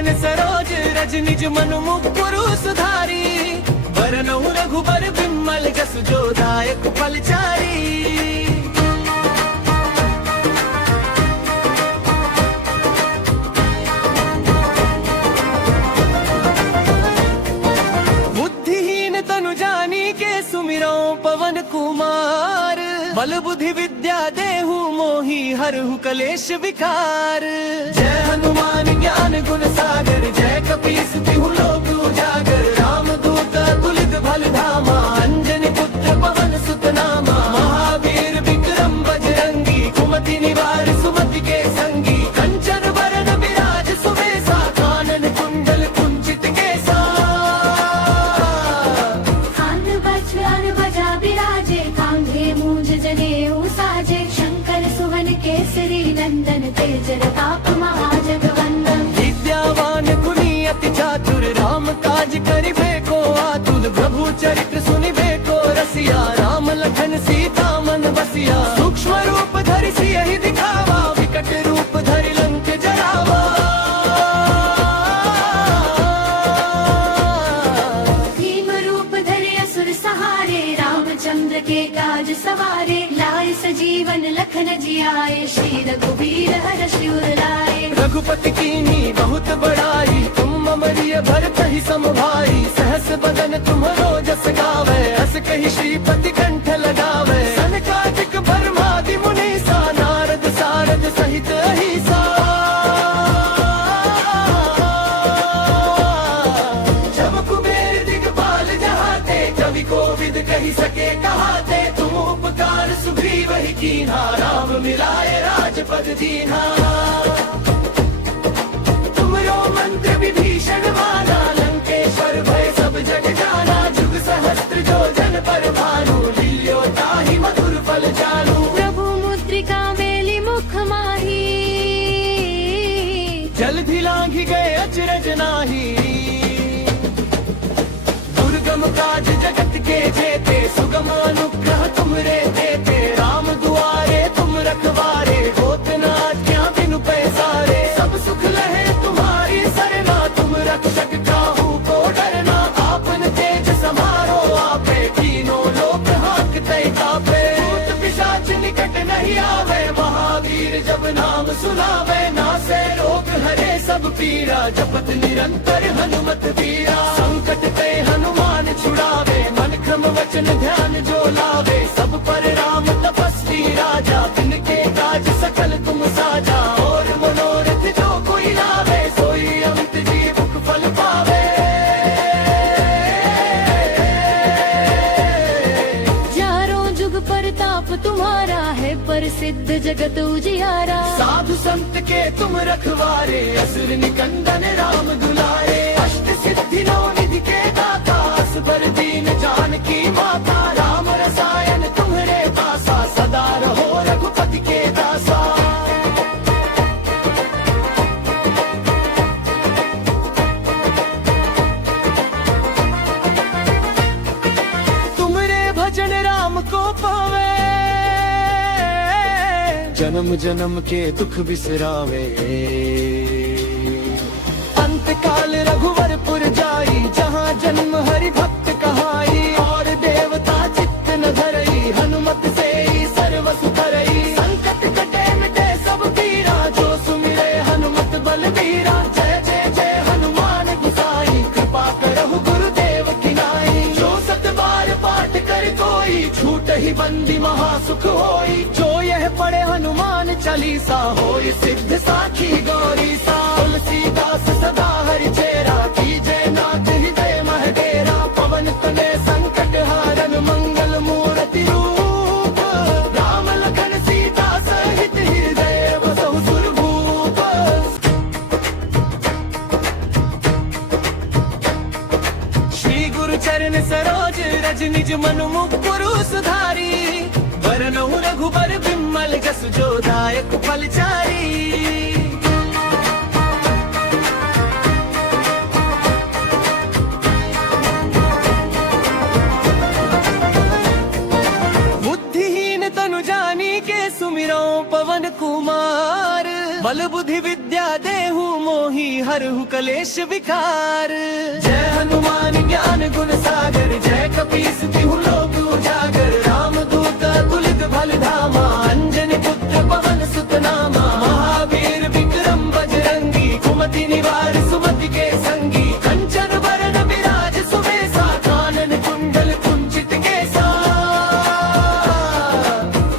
चरण सरोज रज निज मनु मुकुरु सुधारी, वरनहु रघुबर बिमल जसु जो दायक फलचारी। बुद्धिहीन तनु जानी के सुमिरो पवन कुमार, बल बुद्धि विद्या देहु मोहि हरहु कलेश विकार। जय हनुमान ज्ञान गुण सागर, जय कपीस तिहु लोक उजागर। रामदूत तुलित बल धामा, अंजनी पुत्र पवन सुत नामा। महावीर विक्रम बजरंगी, कुमति निवार सुमति के संगी। कंचन वरण विराज सुबेसा, कानन कुंडल कुंचित केसा। कान बज्र बजा बिराजे, कांधे मूंज जनेऊ साजे। शंकर सुवन केसरी नंदन, तेज प्रताप महाजगवंदन। विद्यावान गुणी अति चातुर, राम काज करिबे को आतुर। प्रभु चरित्र सुनिबे को रसिया, राम लखन सीता मन बसिया। सूक्ष्म रूप धरि सियहि दिखावा, विकट रूप धरि लंक जरावा। भीम रूप धरि असुर सहारे, रामचंद्र के काज सवारे। लाए सजीवन लखन जियाए, श्री रघुवीर हर्षि उर लाए। रघुपति कीन्ही बहुत बड़ाई, तुम अमरिय भरत ही सम भाई। सहस बदन तुम्हरो जस गावे, अस कहि श्रीपति कंठ लगावे। सनकादिक ब्रह्मादि मुनीसा, नारद सारद सहित अहिसा। जब कुबेर दिगपाल जहाते, कवि कोविद कहि सके कहाते। तुम उपकार सुग्रीव ही कीन्हा, राम मिलाए राजपद दीन्हा। मंत्र विभीषण माना, लंकेश्वर भय सब जग जाना। जुग सहस्त्र जो जन पर भानु, लील्यो ताहि मधुर फल जानू। प्रभु मुद्रिका मेली मुख माही, जल्दी लांघि गए अचरज नाही। दुर्गम काज जगत के जेते, सुगम अनुग्रह तुमरे देते। राम दुआरे तुम रखवारे, होत न आज्ञा बिनु पैसारे। सब सुख लहे तुम्हारी सरना, तुम रक्षक काहू को डरना। आपन तेज समारो आपे, तीनों लोक हांकते कापे। भूत पिशाच निकट नहीं आवे, महावीर जब नाम सुनावे। नासे रोग हरे सब पीरा, जपत निरंतर हनुमत वीरा। संकट ते हनुमान छुड़ावे, मन क्रम वचन ध्यान जो लावे। सब पर राम तपस्वी राजा, तिनके काज सकल तुम साजा। और मनोरथ जो कोई लावे, सोई अमित जीवक फल पावे। चारों जुग परताप तुम्हारा है, प्रसिद्ध जगत उजियारा। साधु संत के तुम रखवारे, असुर निकंदन राम दुलारे। अष्ट सिद्धि नौ निधि के दाता, असबर दीन जानकी माता। राम रसायन तुम्हारे पासा, सदा रहो रघुपति के दासा। तुमरे भजन राम को पावे, जन्म जन्म के दुख बिसरावे। अंत काल रघुवरपुर जाई, जहाँ जन्म हरि भक्त कहाई। और देवता चित्त न धरई, हनुमत से ही सर्व सुख करई। संकट कटे मिटे सब पीरा, जो सुमिरे हनुमत बलबीरा। जय जय जय हनुमान गुसाई, कृपा करहु गुरुदेव की नाई। जो सत बार पाठ कर कोई, छूट ही बंदी महासुख होई। जो यह पढ़े हनुमान चालीसा, होई सिद्ध साखी गौरी सा। तुलसीदास सदा हरि चेरा, कीजय नाथ हृदय मह डेरा। पवन तनय संकट हारन, मंगल मूर्ति रूप। राम लखन सीता सहित, हृदय बसहु सुरभूप। श्री गुरु चरण सरोज रज निज मनु मुकुरु सुधारी। वरनहु रघुबर बिमल जसु जो दायक फलचारी। बुद्धिहीन तनु जानी के सुमिरो पवन कुमार। बल बुद्धि विद्या देहु मोहि हरहु कलेश विकार। जय हनुमान ज्ञान गुण सागर, जय कपीस तिहु लोक उजागर। राम दूत तुलित बल धामा, अंजनी पुत्र पवन सुत नामा। महावीर विक्रम बजरंगी, कुमति निवार सुमति के संगी। कंचन बरन विराज सुबेसा, कानन कुंडल कुंचित केसा।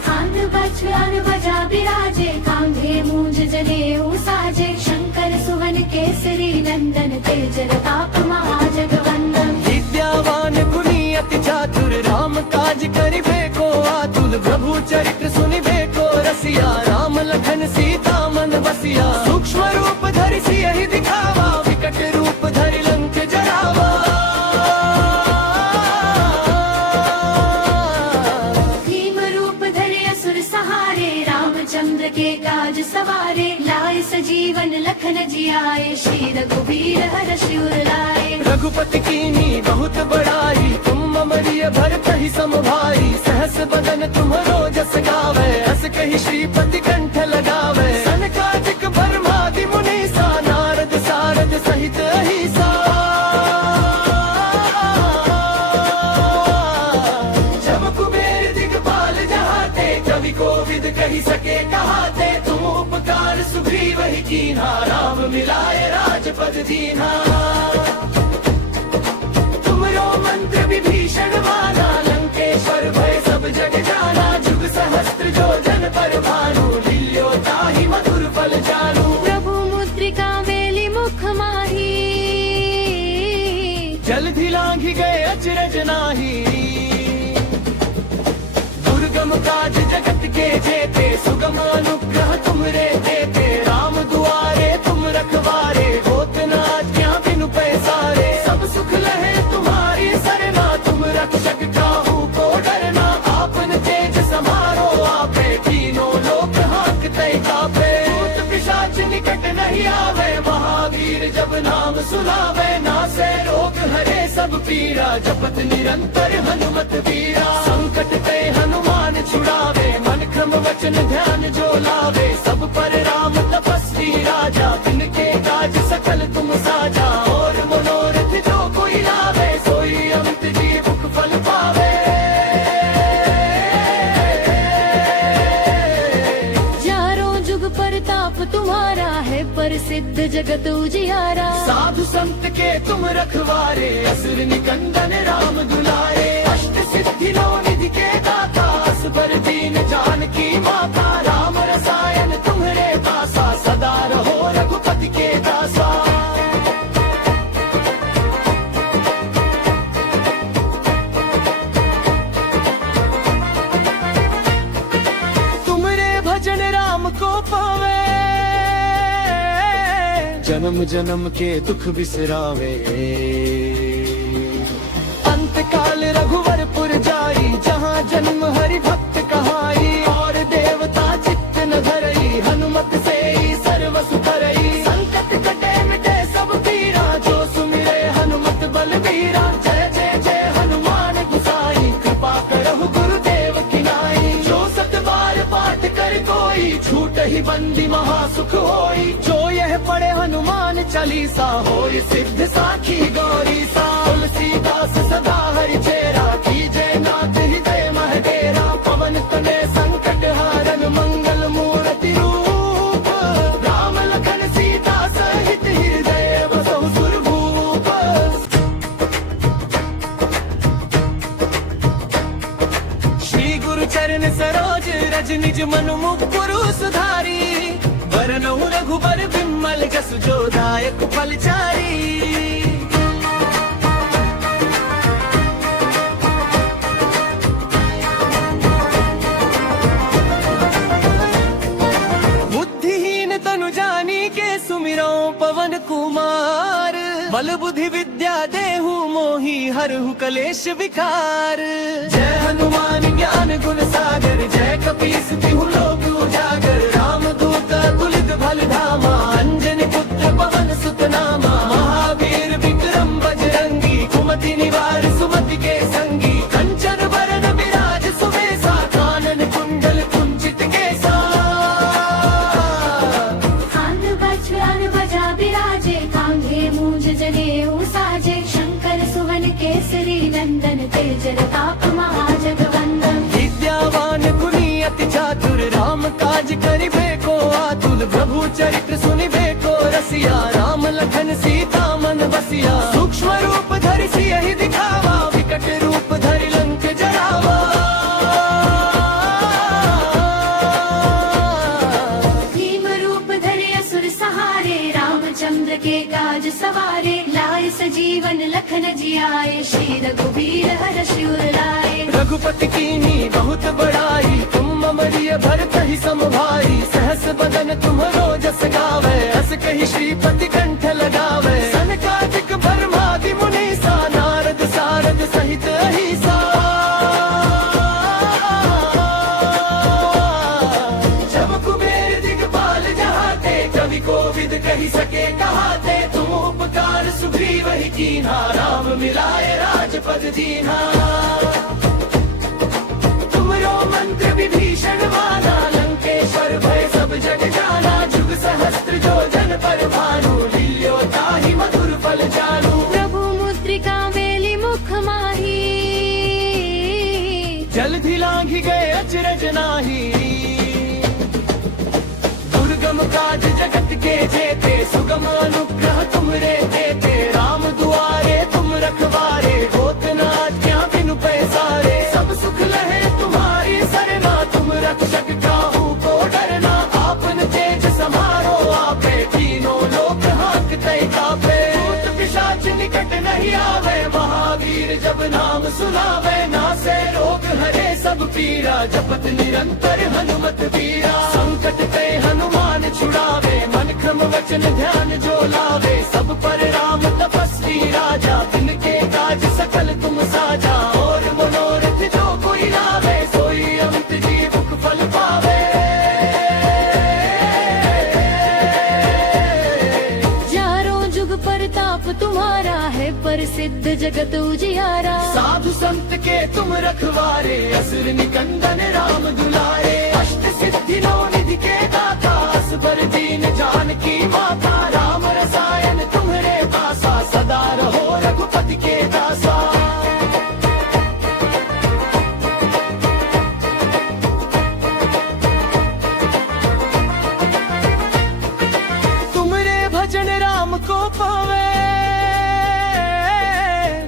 हाथ वज्रान बजा बिराजे, कांधे मूंज जनेऊ साजे। शंकर सुवन केसरी नंदन, तेज प्रताप महाजगवंदन। विद्यावान गुणी अति चातुर, राम काज करिबे को आतुल। प्रभु चरित्र सुनिबे को रसिया, राम लखन सीता मन बसिया। सूक्ष्म रूप धरि सियहि दिखावा, विकट रूप धरि लंक जरावा। भीम रूप धरे असुर सहारे, रामचंद्र के काज सवारे। लाए सजीवन लखन जियाए, श्री रघुवीर हर्ष उर लाए। रघुपति कीनी बहुत बड़ाई, तुम अमरिय भरत ही सम भाई। सहस बदन तुम्हरो जस गावे, अस कहि श्रीपति कंठ लगावे। सनकादिक ब्रह्मादि मुनीसा, नारद सारद सहित अहिसा। जब कुबेर दिगपाल जहाते, कवि कोविद कहि सके कहाते। तुम उपकार सुग्रीव ही कीन्हा, राम मिलाए राजपद दीन्हा। तुमरो मंत्र विभीषण माना, लंकेश्वर भय सब जग जाना। जुग सहस्त्र जो जन पर भानु, लील्यो ताहि मधुर फल जानू। प्रभु मुद्रिका मेली मुख माही, जलधि लांघि गए अचरज नाही। दुर्गम काज जगत के जेते, सुगम अनुग्रह तुमरे देते। राम दुआरे तुम रखवारे, होत न आज्ञा बिनु पैसारे। सब सुख लहे तुम्हारी सरना, तुम रक्षक काहू को डरना। आपन तेज समारो आपे, तीनों लोक हांकते कापे। भूत पिशाच निकट नहीं आवे, महावीर जब नाम सुनावे। नासे रोग हरे सब पीरा, जपत निरंतर हनुमत वीरा। संकट ते हनुमान छुड़ावे, मन क्रम वचन ध्यान जो लावे। सब पर राम तपस्वी राजा, तिनके काज सकल तुम साजा। और मनोरथ जो कोई लावे, सोई अमित जीवुक फल पावे। चारों जुग परताप तुम्हारा है, प्रसिद्ध जगत उजियारा। साधु संत के तुम रखवारे, असुर निकंदन राम दुलारे। अष्ट सिद्धि नौ निधि के दाता, असबर दीन जानकी माता। राम रसायन तुम्हरे पासा, सदा रहो रघुपति के दासा। तुमरे भजन राम को पावे, जन्म जन्म के दुख बिसरावे। अंत काल रघुवरपुर जाई, जहाँ जन्म हरि भक्त कहाई। और देवता चित्त न धरई, हनुमत से ही सर्व सुख करई। संकट कटे मिटे सब पीरा, जो सुमिरे हनुमत बलबीरा। जय जय जय हनुमान गुसाई, कृपा करहु गुरुदेव की नाई। जो सत बार पाठ कर कोई, छूट ही बंदी महासुख होई। जो यह पढ़े हनुमान चालीसा, होय सिद्ध साखी गौरी सा। तुलसीदास सदा हरि चेरा, कीजय नाथ हृदय मह डेरा। पवन तनय संकट हारन, मंगल मूर्ति रूप। राम लखन सीता सहित, हृदय बसहु सुरभूप। श्री गुरु चरण सरोज रज, निज मनु मुकुरु सुधारी। वरनहु रघुबर बिमल, जसु जो दायक फलचारी। बुद्धिहीन तनु जानी के, सुमिरो पवन कुमार। बल बुद्धि विद्या देहु मोहि हरहु कलेश विकार। जय हनुमान ज्ञान गुण सागर, जय कपीस तिहु लोक उजागर। राम दूत तुलित बल धामा, अंजनी पुत्र पवन सुत नामा। महावीर विक्रम बजरंगी, कुमति निवार सुमति के संगी। कंचन बरन विराज सुबेसा, कानन कुंडल कुंचित केसा। चातुर राम काज करिबे को आतुल प्रभु चरित्र सुनिबे को रसिया राम लखन सीता मन बसिया सूक्ष्म रूप धरि सियहि दिखावा विकट रूप धरि लंक जरावा भीम रूप धरे असुर सहारे रामचंद्र के काज सवारे लाए सजीवन लखन जियाए श्री रघुबीर हर्षि उर लाए रघुपति कीनी बहुत बड़ाई तुम अमरिय भरत ही समभाई सहस बदन तुम्हरो जस गावे अस कहि श्रीपति कंठ लगावे सनकादिक ब्रह्मादि मुनीसा नारद सारद सहित अहिसा जब कुबेर दिगपाल जहाते कवि कोविद कहि सके कहाते तुम उपकार सुग्रीव ही कीन्हा राम मिलाए राजपद दीन्हा तुमरो मंत्र विभीषण माना लंकेश्वर भय सब जग जाना जुग सहस्त्र जो जन पर भानु लील्यो ताहि मधुर फल जानू प्रभु मुद्रिका मेली मुख माही जल्दी लांघि गए अचरज नाही दुर्गम काज जगत के जेते सुगम अनुग्रह तुमरे देते राम दुआरे तुम रखवारे होत न आज्ञा बिनु पैसारे सब सुख लहे तुम्हारी सरना तुम रक्षक काहू को डरना आपन तेज समारो आपे तीनों लोक हांकते कापे भूत पिशाच निकट नहीं आवे महावीर जब नाम सुनावे नासे रोग हरे सब पीरा जपत निरंतर हनुमत वीरा संकट ते हनुमान छुड़ावे मन क्रम वचन ध्यान जो लावे सब पर राम तपस्वी राजा तिनके काज सकल तुम साजा और मनोरथ जो कोई लावे सोई अमित जीवुक फल पावे चारों जुग परताप तुम्हारा है प्रसिद्ध जगत उजियारा साधु संत के तुम रखवारे असुर निकंदन राम दुलारे अष्ट सिद्धि नौ निधि के दाता असबर दीन जानकी माता राम रसायन तुम्हारे पासा सदा रहो रघुपति के दासा तुमरे भजन राम को पावे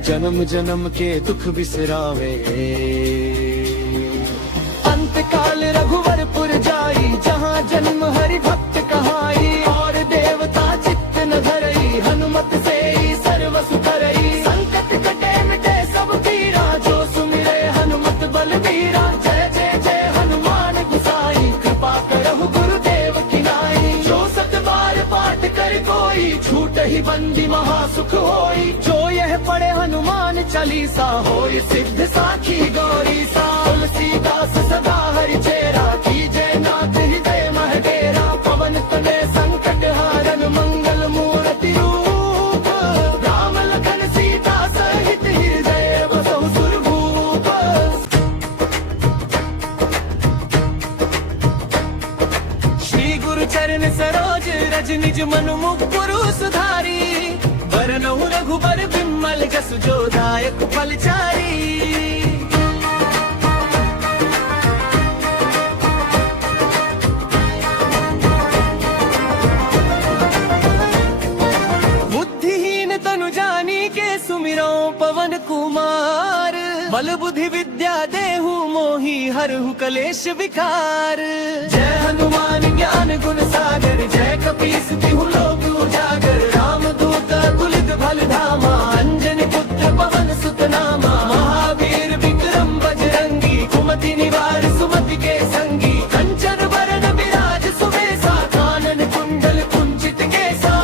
जन्म जन्म के दुख बिसरावे अंत काल रघुवरपुर जाई जहाँ जन्म हरि भक्त कहाई और देवता चित्त न धरई हनुमत से ही सर्व सुख करई संकट कटे मिटे सब पीरा जो सुमिरे हनुमत बलबीरा जय जय जय हनुमान गुसाई कृपा करहु गुरुदेव की नाई जो सत बार पाठ कर कोई छूट ही बंदी महासुख होई जो यह पढ़े हनुमान चालीसा होय सिद्ध साखी गौरी सा तुलसीदास सदा हरि चेरा कीजे नाथ हृदय मह डेरा पवन तने संकट हारन मंगल मूर्ति रूप राम लखन सीता सहित हृदय बसहु सुरभूप श्री गुरु चरण सरोज रज निज मनु मुकुरु सुधारी वरनहु रघुबर बिमल जसु जो दायक फलचारी बुद्धिहीन तनु जानी के सुमिरो पवन कुमार बल बुद्धि विद्या देहु मोहि हरहु कलेश विकार जय हनुमान ज्ञान गुण सागर जय कपीस तिहु लोक उजागर राम दूत तुलित बल धामा अंजनी पुत्र पवन सुत नामा महावीर विक्रम बजरंगी कुमति निवार सुमति के संगी कंचन वरण विराज सुबेसा कानन कुंडल कुंचित केसा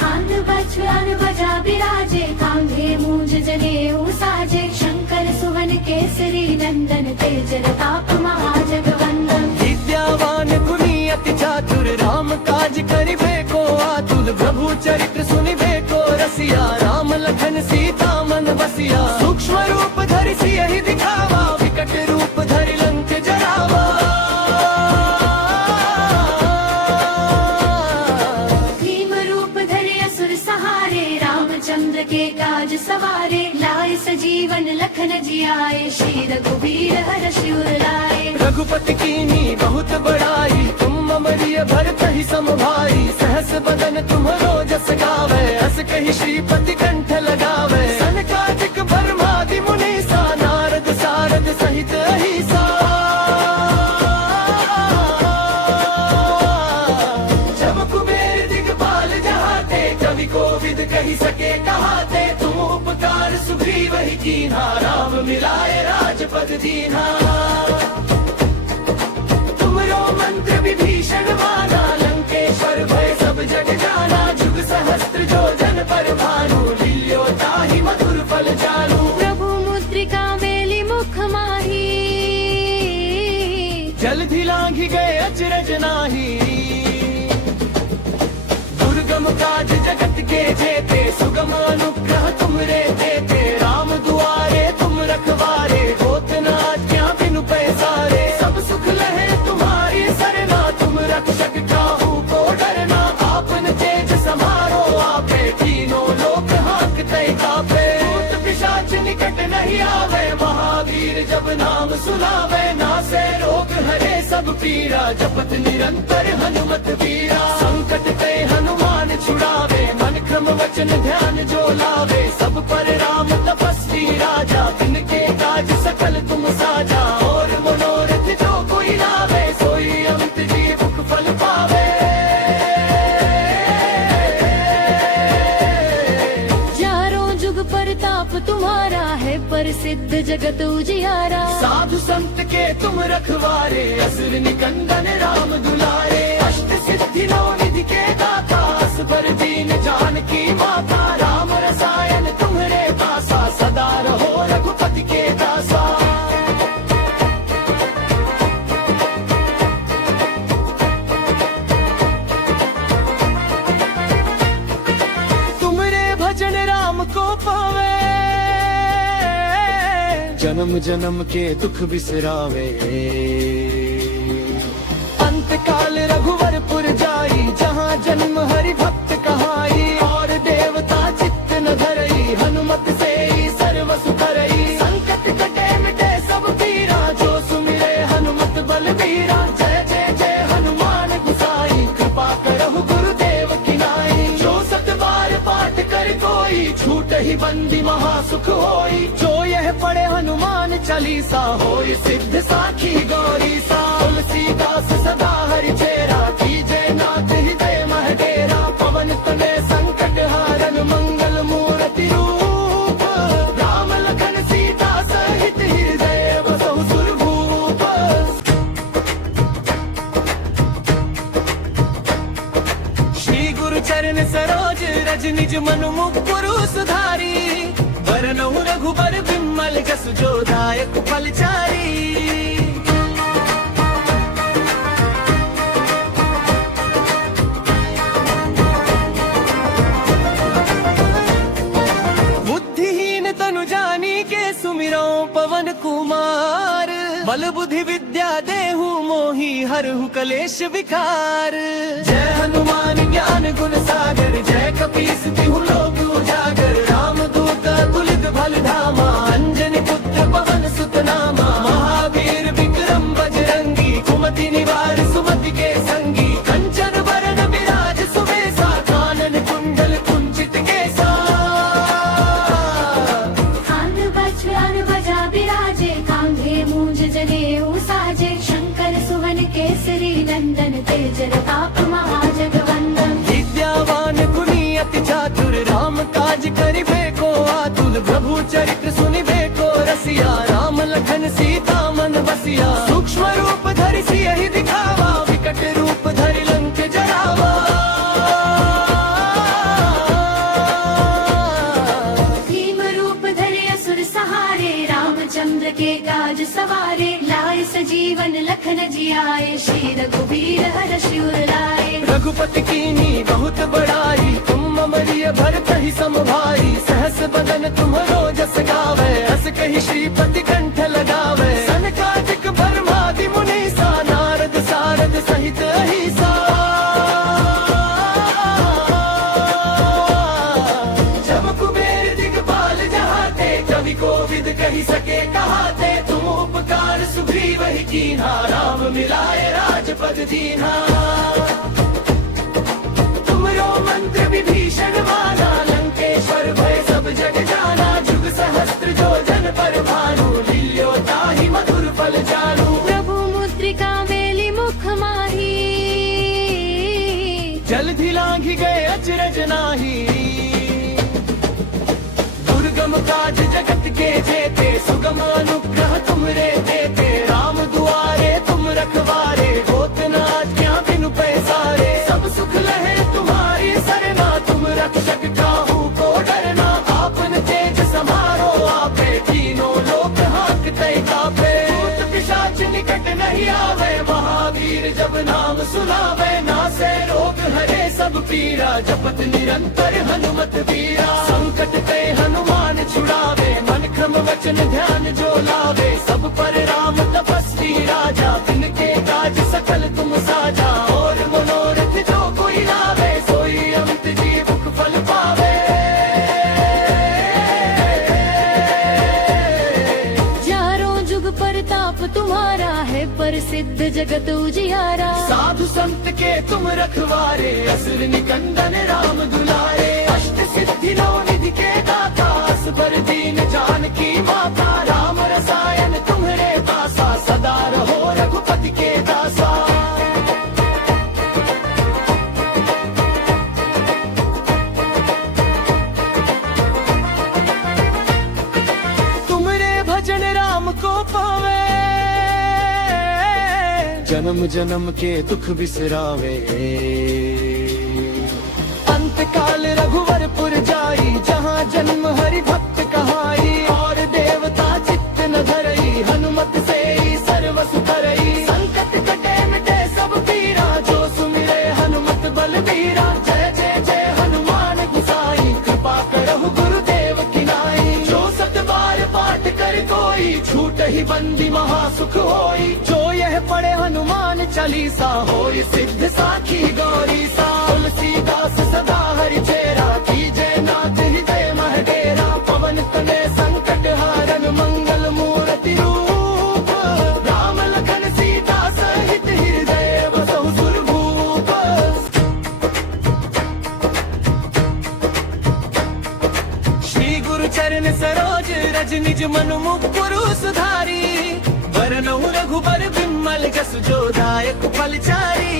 खान बछुआन बजा बिराजे कांधे मूंज जनेऊ साजे शंकर सुवन केसरी नंदन तेज प्रताप महाजगवंदन विद्यावान गुणी अति चातुर राम काज करिबे को आतुल प्रभु चरित्र सुनिबे को रसिया राम लखन सीता मन बसिया सूक्ष्म रूप धरि सियहि दिखावा विकट रूप धरि लंक जरावा भीम रूप धरे असुर सहारे रामचंद्र के काज सवारे लाए सजीवन लखन लखन जियाए श्री रघुवीर हर्ष उर लाए। रघुपति कीनी बहुत बड़ाई तुम अमरिय भरत ही समभाई। सहस बदन तुम्हरो जस गावे अस कहि श्रीपति कंठ लगावे। सनकादिक ब्रह्मादि मुनीसा नारद सारद सहित अहिसा। जब कुबेर दिगपाल जहाते कवि कोविद कहि सके कहाते। तुम उपकार सुग्रीव ही कीन्हा राम मिलाए राजपद दीन्हा। तुमरो मंत्र विभीषण माना लंकेश्वर भय सब जग जाना। जुग सहस्त्र जो जन पर भानु लील्यो ताहि मधुर फल जानू। प्रभु मुद्रिका मेली मुख माही जल्दी लांघी गए अचरज नाही। दुर्गम काज जगत के जेते सुगम अनुग्रह तुमरे देते। राम दुआरे तुम रखवारे होत न आज्ञा बिनु पैसारे। सब सुख लहे तुम्हारी सरना तुम रक्षक काहू को डरना। आपन तेज समारो आपे तीनों लोक हाँकते कापे। भूत पिशाच निकट नहीं आवे महावीर जब नाम सुनावे। नासे रोग हरे सब पीरा जपत निरंतर हनुमत वीरा। संकट ते हनुमान छुड़ावे मन क्रम वचन ध्यान जो लावे। सब पर राम तपस्वी राजा तिनके काज सकल तुम साजा। और मनोरथ जो कोई लावे सोई अमित जीवुक फल पावे। चारों जुग परताप तुम्हारा है प्रसिद्ध जगत उजियारा। साधु संत के तुम रखवारे असुर निकंदन राम दुलारे। अष्ट सिद्धि नौ निधि के दाता असबर दीन जानकी माता। राम रसायन तुम्हारे पासा सदा रहो रघुपति के दासा। तुमरे भजन राम को पावे जन्म जन्म के दुख बिसरावे। अंत काल रघुवरपुर जाई जहाँ जन्म हरि भक्त कहाई। और देवता चित्त न धरई हनुमत से ही सर्व सुख करई। संकट कटे मिटे सब पीरा जो सुमिरे हनुमत बलबीरा। जय जय जय हनुमान गुसाई कृपा करहु गुरुदेव की नाई। जो सत बार पाठ कर कोई छूट ही बंदी महासुख होई। जो यह पढ़े हनुमान चालीसा होई सिद्ध साखी गौरी सा। तुलसीदास सदा हरि चेरा कीजे नाथ हृदय मह डेरा। पवन तनय संकट हारन मंगल मूर्ति रूप। राम लखन सीता सहित हृदय बसहु सुरभूप। श्री गुरु चरण सरोज रज निज मनु मुकुरु सुधारी। वरनहु रघुबर बिमल जसु जो दायक फलचारी। बुद्धिहीन तनु जानी के सुमिरो पवन कुमार। बल बुद्धि विद्या देहु मोहि हरहु कलेश विकार। जय हनुमान ज्ञान गुण सागर जय कपीस तिहु लोक उजागर। राम दूत तुलित बल धामा अंजनी पुत्र पवन सुत नामा। महावीर विक्रम बजरंगी कुमति निवार सुमति के संगी। कंचन वरण विराज सुबेसा कानन कुंडल कुंचित केसा। कान बज्र बजा बिराजे कांधे मूंज जनेऊ साजे। शंकर सुवन केसरी नंदन तेज प्रताप महाजगवंदन। विद्यावान गुणी अति चातुर राम काज करिबे को आतुल। प्रभु चरित्र सुनिबे को रसिया राम लखन सीता मन बसिया। सूक्ष्म रूप धरि सियहि दिखावा विकट रूप धरि लंक जरावा। भीम रूप धरे असुर सहारे रामचंद्र के काज सवारे। लाए सजीवन लखन जियाए श्री रघुवीर हर्ष उर लाए। रघुपति कीनी बहुत बड़ाई तुम अमरिय भरत ही समभाई। सहस बदन तुम्हरो जस गावे अस कहि श्रीपति कंठ लगावे। सनकादिक ब्रह्मादि मुनीसा नारद सारद सहित अहिसा। कवि कोविद कहि सके कीन्हा राम मिलाए राजपद दीन्हा तुमरो मंत्र विभीषण माना लंकेश्वर भय सब जग जाना जुग सहस्त्र जो जन पर भानु लील्यो ताहि मधुर फल जानू प्रभु मुद्रिका मेली मुख माही जल्दी लांघी गए अचरज नाही दुर्गम काज जगत के जेते सुगम अनुग्रह तुमरे देते राम दुआरे तुम रखवारे होत न आज्ञा बिनु पैसारे सब सुख लहे तुम्हारी सरना तुम रक्षक काहू को डरना आपन तेज समारो आपे तीनों लोक हांकते कापे भूत पिशाच निकट नहीं आवे महावीर जब नाम सुनावे नासे रोग हरे सब पीरा जपत निरंतर हनुमत वीरा संकट ते हनुमान छुड़ावे मन क्रम वचन ध्यान जो लावे सब पर राम तपस्वी राजा तिनके काज सकल तुम साजा और मनोरथ जो कोई लावे सोई अमित जीवुक फल पावे चारों जुग परताप तुम्हारा है प्रसिद्ध जगत उजियारा साधु संत के तुम रखवारे असुर निकंदन राम दुलारे अष्ट सिद्धि नौ निधि के दाता असबर दीन जानकी माता राम रसायन तुम्हारे पासा सदा रहो रघुपति के दासा तुमरे भजन राम को पावे जन्म जन्म के दुख बिसरावे अंत काल रघुवरपुर जाई जहाँ जन्म हरि भक्त कहाई और देवता चित्त न धरई हनुमत से ही सर्व सुख करई संकट कटे मिटे सब पीरा जो सुमिरे हनुमत बलबीरा जय जय जय हनुमान गुसाई कृपा करहु गुरुदेव की नाई जो सत बार पाठ कर कोई छूट ही बंदी महासुख होई जो यह पढ़े हनुमान चालीसा होई सिद्ध साखी गौरी सा तुलसीदास सदा हरि चेरा कीजय नाथ हृदय मह डेरा पवन तने संकट हारन मंगल मूर्ति रूप राम लखन सीता सहित हृदय बसहु सुरभूप श्री गुरु चरण सरोज रज निज मनु मुकुरु सुधारी वरनहु रघुबर बिमल जस जो दायक फलचारी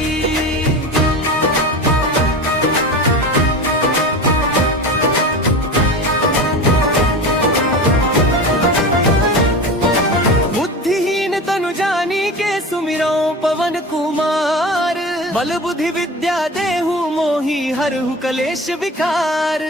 बुद्धिहीन तनु जानी के सुमिरो पवन कुमार बल बुद्धि विद्या देहु मोहि हरहु कलेश विकार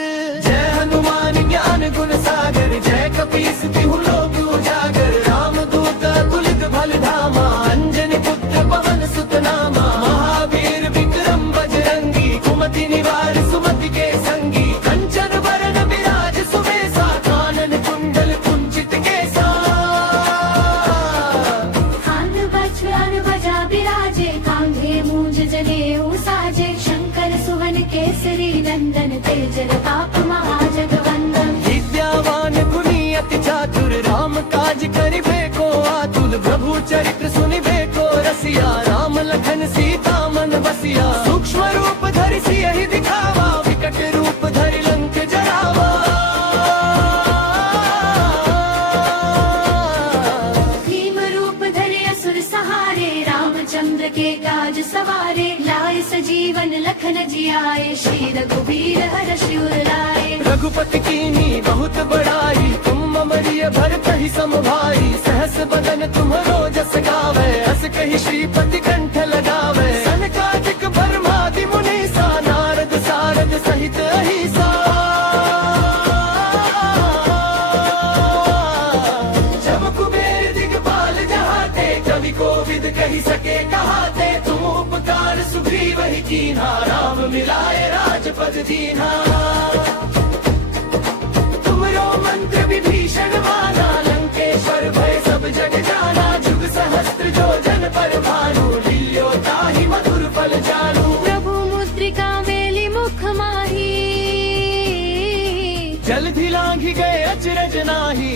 जय हनुमान ज्ञान गुण सागर जय कपीस तिहु लोक उजागर राम दूत तुलित बल धामा अंजनी पुत्र पवन सुत नामा महावीर विक्रम बजरंगी कुमति निवार सुमति के संगी कंचन वरण विराज सुबेसा कानन कुंडल कुंचित केसा खान बचन बजा बिराजे कांधे मूंज जनेऊ साजे शंकर सुवन केसरी नंदन तेज प्रताप महाजगवंदन विद्यावान गुणी अति चातुर राम काज करिबे को आतुल प्रभु चरित्र सुनिबे को रसिया राम लखन सीता मन बसिया सूक्ष्म रूप धरि सियहि दिखावा विकट रूप धरि लंक जरावा भीम रूप धरे असुर सहारे रामचंद्र के काज सवारे लाए सजीवन लखन जियाए श्री रघुबीर हर्ष उर लाए रघुपति कीन्ही बहुत बड़ाई तुम अमरिय भरत ही सम भाई सहस बदन तुम्हरो जस गावे हस कहि श्रीपति कंठ लगावे सनकादिक ब्रह्मादि मुनीसा नारद सारद सहित अहिसा जब कुबेर दिगपाल जहाते कवि कोविद कहि सके कहाते तुम उपकार सुग्रीव ही कीन्हा राम मिलाए राजपद दीन्हा तुमरो मंत्र विभीषण माना लंकेश्वर भय सब जग जाना जुग सहस्त्र जो जन पर भानु लील्यो ताहि मधुर फल जानू प्रभु मुद्रिका मेली मुख माही जल्दी लांघी गए अचरज नाही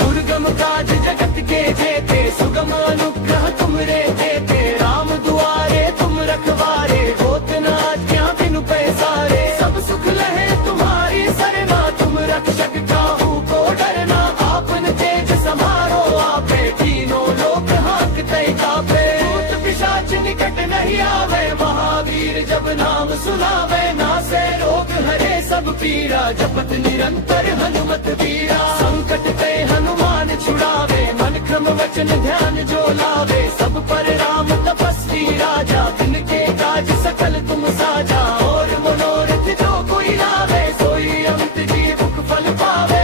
दुर्गम काज जगत के के जेते सुगम अनुग्रह तुमरे देते राम दुआरे तुम रखवारे होत न आज्ञा बिनु पैसारे सब सुख लहे तुम्हारी सरना तुम रक्षक काहू को डरना आपन तेज समारो आपे तीनों लोक हांकते कापे भूत पिशाच निकट नहीं आवे महावीर जब नाम सुनावे नासे रोग हरे सब पीरा जपत निरंतर हनुमत वीरा संकट ते हनुमान छुड़ावे मन क्रम वचन ध्यान जो लावे सब पर राम तपस्वी राजा तिनके काज सकल तुम साजा और मनोरथ जो कोई लावे सोई अमित जीवुक फल पावे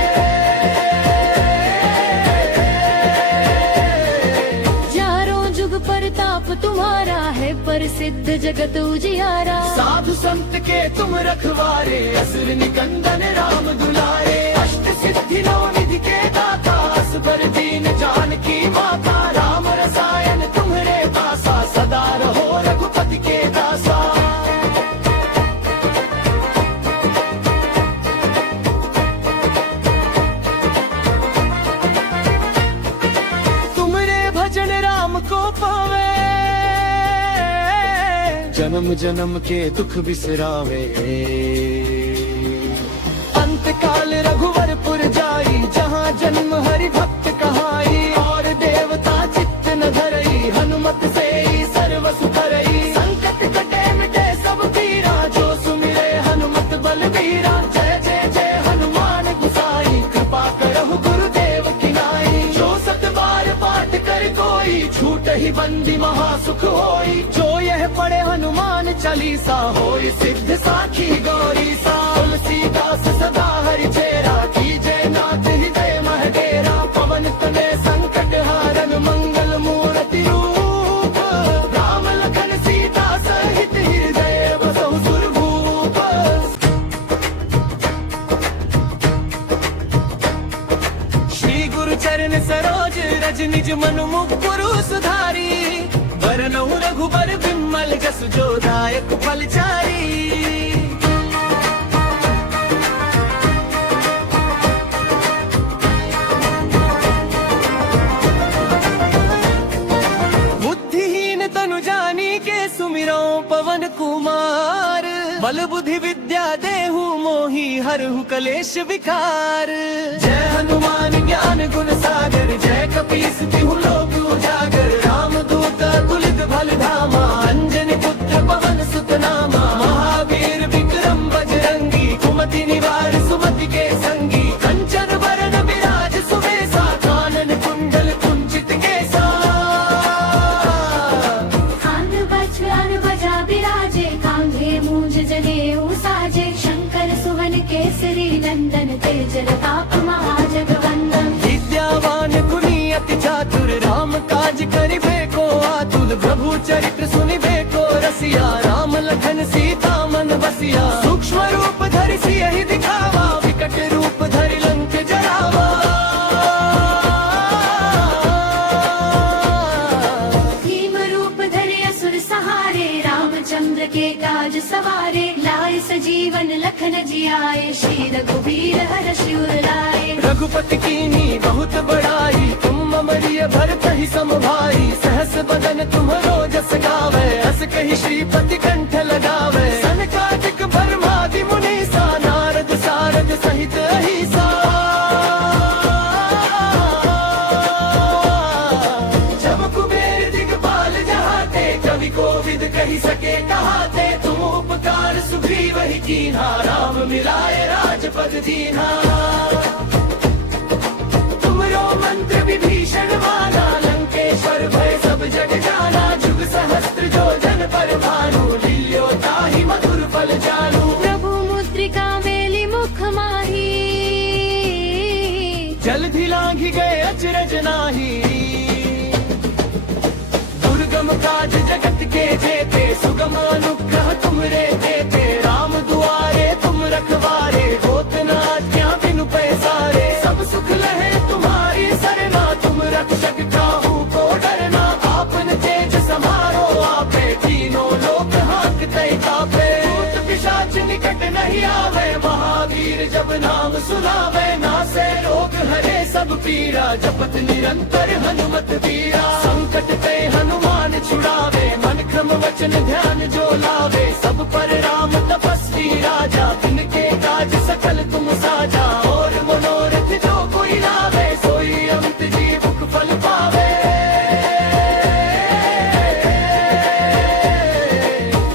चारों जुग परताप तुम्हारा है प्रसिद्ध जगत उजियारा साधु संत के तुम रखवारे असुर निकंदन राम दुलारे अष्ट सिद्धि नव निधि के दाता असबर दीन जानकी माता राम रसायन तुम्हारे पासा सदा रहो रघुपति के दासा तुमरे भजन राम को पावे जन्म जन्म के दुख बिसरावे अंत काल रघुवरपुर जाई जहाँ जन्म हरि भक्त कहाई और देवता चित्त न धरई हनुमत से ही सर्व सुख रई संकट कटे मिटे सब पीरा जो सुमिरे हनुमत बलबीरा जय जय जय हनुमान गुसाई कृपा करहु गुरुदेव की नाई जो सत बार पाठ कर कोई छूट ही बंदी महासुख होई जो यह पढ़े हनुमान चालीसा होई सिद्ध साखी गौरी सा तुलसीदास सदा हरि चेरा कीजय नाथ हृदय महडेरा पवन तने संकट हारन मंगल मूर्ति रूप राम लखन सीता सहित हृदय बसहु सुरभूप श्री गुरु चरण सरोज रज निज मनु मुकुरु सुधारी वरनहु रघुबर बिमल जसु जो दायक फलचारी बुद्धिहीन तनु जानी के सुमिरो पवन कुमार बल बुद्धि विद्या देहु मोहि हरहु कलेश विकार जय हनुमान ज्ञान गुण सागर जय कपीस तिहु लोक उजागर राम दूत तुलित बल धामा अंजनी पुत्र पवन सुत नामा महावीर विक्रम बजरंगी कुमति निवार सुमति के संगी कंचन वरण विराज सुबेसा कानन कुंडल कुंचित केसा खान बचन बजा बिराजे कांधे मूंज जनेऊ साजे शंकर सुवन केसरी नंदन तेज प्रताप महाजगवंदन विद्यावान गुणी अति चातुर राम काज करिबे को आतुल प्रभु चरित्र सुनिबे को रसिया राम लखन सीता मन बसिया सूक्ष्म रूप धरि सियहि दिखावा विकट रूप धरि लंक जरावा भीम रूप धरे असुर सहारे रामचंद्र के काज सवारे लाए सजीवन लखन जियाए श्री रघुबीर हर्षि उर लाए रघुपति कीनी बहुत बड़ाई तुम अमरिय भरत ही समभाई सहस बदन तुम्हरो जस गावे हस कहि श्रीपति कंठ लगावे सनकादिक ब्रह्मादि मुनीसा नारद सारद सहित अहिसा जब कुबेर दिगपाल जहाते कवि कोविद कहि सके कहाते तुम उपकार सुग्रीव ही कीन्हा राम मिलाए राजपद दीन्हा तुमरो मंत्र विभीषण माना लंकेश्वर भय सब जग जाना जुग सहस्त्र जो जन पर भानु लील्यो ताहि मधुर फल जानू प्रभु मुद्रिका मेली मुख माही जल्दी लांघि गए अचरज नाही दुर्गम काज जगत के जेते सुगम अनुग्रह तुमरे देते राम दुआरे तुम रखवारे होत न आज्ञा बिनु पैसारे सब सुख लहे तुम्हारी सरना तुम रक्षक काहू को डरना आपन तेज समारो आपे तीनों लोक हांकते कापे भूत पिशाच निकट नहीं आवे महावीर महावीर जब नाम सुनावे नासे रोग हरे सब पीरा जपत निरंतर हनुमत वीरा संकट ते हनुमान छुड़ावे मन क्रम वचन ध्यान जो लावे सब पर राम तपस्वी राजा तिनके काज सकल तुम साजा और मनोरथ जो कोई लावे सोई अमित जीवुक फल पावे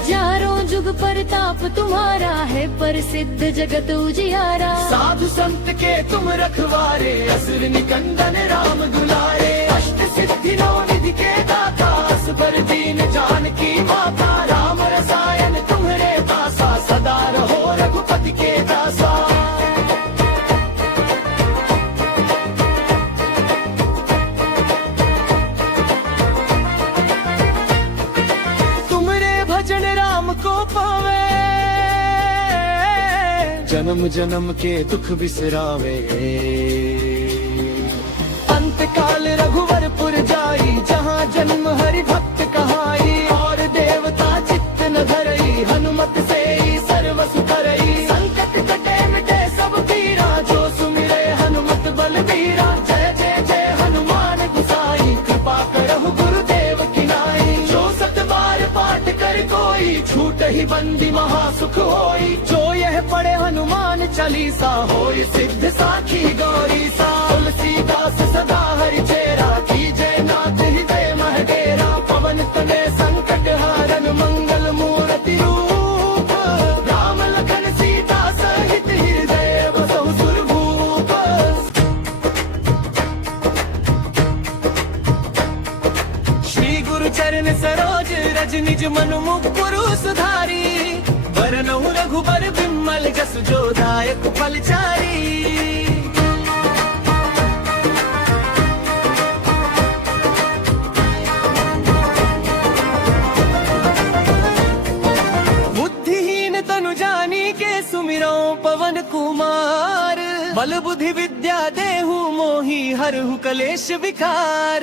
चारों जुग परताप तुम्हारा है प्रसिद्ध जगत उजियारा साधु संत के तुम रखवारे असुर निकंदन राम दुलारे अष्ट सिद्धि नौ निधि के दाता असबर दीन जानकी माता राम रसायन तुम्हारे पासा सदा रहो रघुपति के दासा तुमरे भजन राम को पावे जन्म जन्म के दुख बिसरावे अंत काल रघुवरपुर जाई जहाँ जन्म हरि भक्त कहाई और देवता चित्त न धरई हनुमत से ही सर्व सुधरई संकट कटे मिटे सब पीरा जो सुमिरे हनुमत बलबीरा जय जय जय हनुमान गुसाई कृपा करहु गुरुदेव की नाई जो सत बार पाठ कर कोई छूट ही बंदी महासुख होई जो यह पढ़े हनुमान चालीसा होय सिद्ध साखी गौरी सा तुलसीदास सदा हरि चेरा की जय नाथ हृदय महडेरा पवन तने संकट हारन मंगल मूर्ति रूप राम लखन सीता सहित हृदय बसहु सुरभूप श्री गुरु चरण सरोज रज निज मनु मुकुरु सुधारी वरनहु रघुबर बिमल जस जो दायक फलचारी बुद्धिहीन तनु जानी के सुमिरो पवन कुमार बल बुद्धि विद्या देहु मोहि हरहु कलेश विकार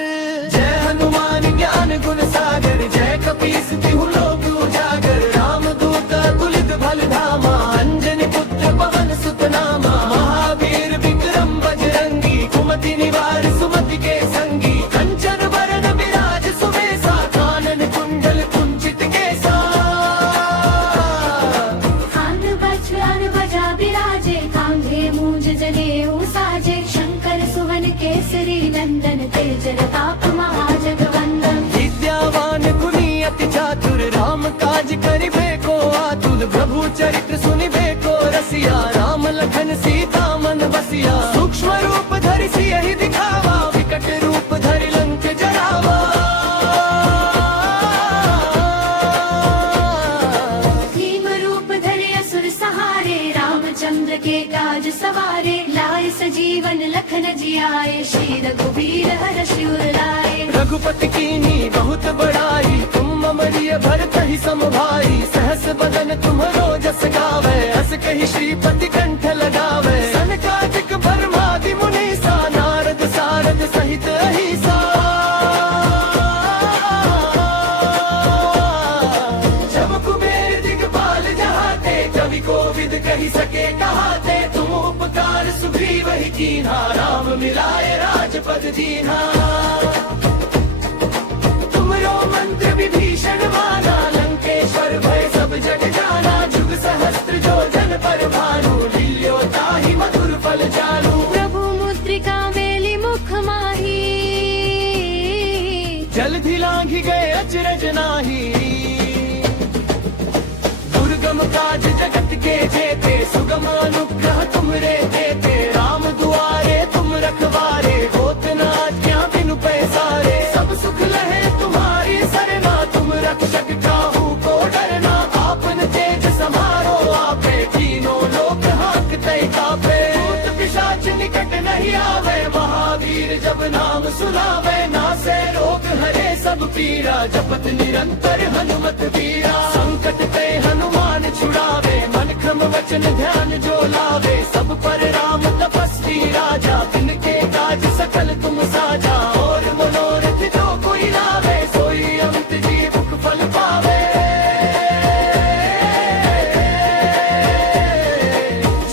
जय हनुमान ज्ञान गुण सागर जय कपीस तिहु लोक उजागर राम दूत तुलित बल धामा अंजनी पुत्र पवन सुत नामा महावीर विक्रम बजरंगी कुमति निवार सुमति के संगी कंचन वरण विराज सुबेसा कानन कुंडल कुंचित केसा हाथ बज्र बजा बिराजे कांधे मूंज जनेऊ साजे शंकर सुवन केसरी नंदन तेज प्रताप महाजगवंदन विद्यावान गुणी अति चातुर राम काज करिबे को आतुर प्रभु चरित्र सुनिबे को रसिया राम लखन सीता मन बसिया सूक्ष्म रूप धरि सियहि दिखावा विकट रूप धरि लंक जरावा भीम रूप धरे असुर सहारे रामचंद्र के काज सवारे लाए सजीवन लखन जियाए श्री रघुवीर हर्षि उर लाए रघुपति कीनी बहुत बड़ाई तुम अमरिय भरत ही समभाई सहस बदन तुम्हरो जस गावे हस कहि श्रीपति कंठ लगावे सनकादिक ब्रह्मादि मुनीसा नारद सारद सहित अहिसा जब कुबेर दिगपाल जहाते कवि कोविद कहि सके कहाते तुम उपकार सुग्रीव ही कीन्हा राम मिलाए राजपद दीन्हा तुमरो मंत्र विभीषण माना लंकेश्वर भय सब जग जाना जुग सहस्त्र जो जन पर भानु लील्यो ताहि मधुर फल जानू प्रभु मुद्रिका मेली मुख माही जल्दी लांघि गए अचरज नाही दुर्गम काज जगत के जेते सुगम अनुग्रह तुमरे देते राम दुआरे तुम रखवारे होत न आज्ञा बिनु पैसारे सब सुख लहे तुम्हारी सरना तुम रक्षक काहू को डरना आपन तेज समारो आपे तीनों लोक हांकते कापे भूत पिशाच निकट नहीं आवे महावीर जब नाम सुनावे नासे रोग हरे सब पीरा जपत निरंतर हनुमत वीरा संकट ते हनुमान छुड़ावे मन क्रम वचन ध्यान जो लावे सब पर राम तपस्वी राजा तिनके काज सकल तुम साजा और मनोरथ जो कोई लावे सोई अमित जीवुक फल पावे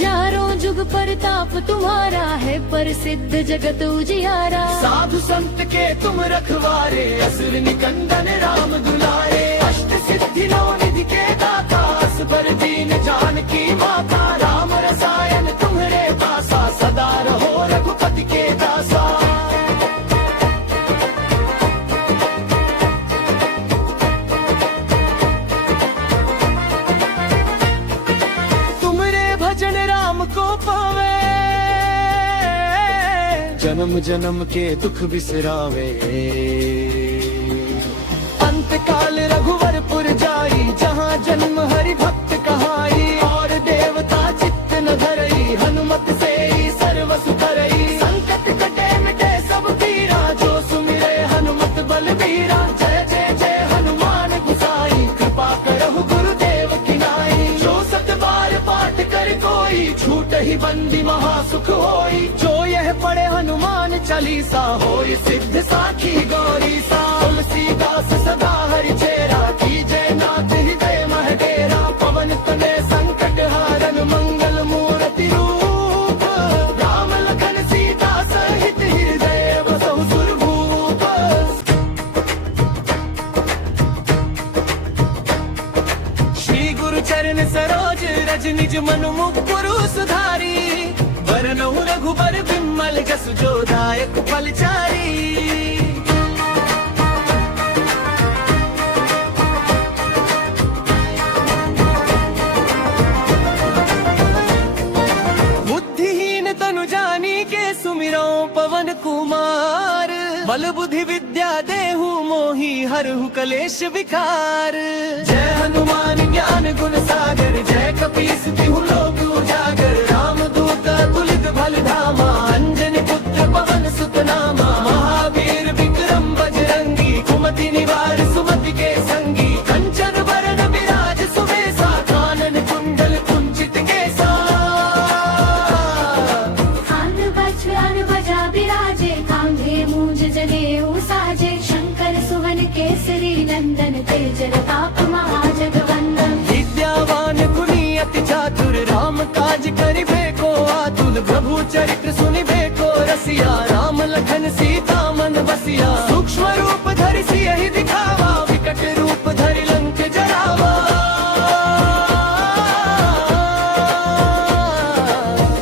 चारों प्रसिद्ध जगत उजियारा। साधु संत के तुम रखवारे, असुर निकंदन राम दुलारे। अष्ट सिद्धि नौ निधि के दाता, असबर दीन जानकी माता। राम रसायन तुम्हारे पासा, सदा रहो रघुपति के दासा। तुमरे भजन राम को पावे, जन्म जन्म के दुख बिसरावे। अंत काल रघुवरपुर जाई, जहाँ जन्म हरि भक्त कहाई। और देवता चित्त न धरई, हनुमत से ही सर्व सुख करई। संकट कटे मिटे सब पीरा, जो सुमिरे हनुमत बलबीरा। जय जय जय हनुमान गुसाई, कृपा करहु गुरुदेव की नाई। जो सत बार पाठ कर कोई, छूट ही बंदी महासुख होई। जो यह पढ़े हनुमान चालीसा, होई सिद्ध साखी गौरी सा। तुलसीदास सदा हरि चेरा, कीजय नाथ हृदय मह डेरा। पवन तनय संकट हारन, मंगल मूर्ति रूप। राम लखन सीता सहित, हृदय बसहु सुरभूप। श्री गुरु चरण सरोज रज, निज मनु मुकुरु सुधारी। वरनहु रघुबर बिमल, जसु जो दायक फलचारी। बुद्धिहीन तनु जानी के, सुमिरो पवन कुमार। बल बुद्धि विद्या देहु मोहि, हरहु कलेश विकार। जय हनुमान ज्ञान गुण सागर, जय कपीस तिहु लोक उजागर। राम दूत तुलित बल धामा, अंजनी पुत्र पवन सुत नामा। महावीर विक्रम बजरंगी, कुमति निवार सुमति के संगी। कंचन वरण विराज सुबेसा, कानन कुंडल कुंचित केसा। खान बचन बजा बिराजे, कांधे मूंज जनेऊ साजे। शंकर सुवन केसरी नंदन, तेज प्रताप महाजगवंदन। विद्यावान गुणी अति चातुर, राम काज करिबे को आतुल। प्रभु चरित्र सुनिबे को रसिया, राम लखन सीता मन बसिया। सूक्ष्म रूप धरि सियहि दिखावा, विकट रूप धरि लंक जरावा।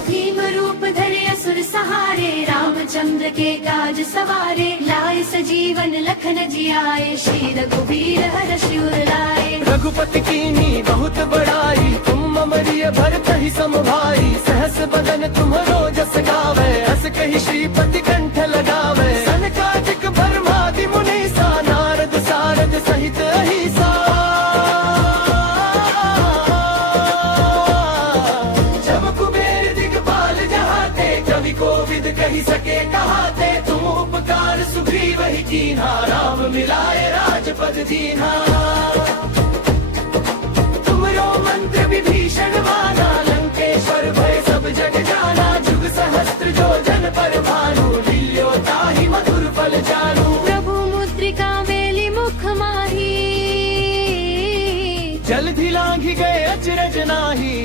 भीम रूप धरे असुर सहारे, रामचंद्र के काज सवारे। लाए सजीवन लखन जियाए, श्री रघुवीर हर्षि उर लाए। रघुपति कीनी बहुत बड़ाई, तुम अमरिय भरत ही सम भाई। सहस बदन तुम्हरो जस गावे, हस कहि श्रीपति कंठ लगावे। सनकादिक ब्रह्मादि मुनीसा, नारद सारद सहित अहिसा। जब कुबेर दिगपाल जहाते, कवि कोविद कहि सके कहाते। तुम उपकार सुग्रीव ही कीन्हा, राम मिलाए राजपद दीन्हा। तुमरो मंत्र विभीषण माना, लंकेश्वर भय सब जग जाना। जुग सहस्त्र जो जन पर भानु, लील्यो ताहि मधुर फल जानू। प्रभु मुद्रिका मेली मुख माही, जल्दी लांघि गए अचरज नाही।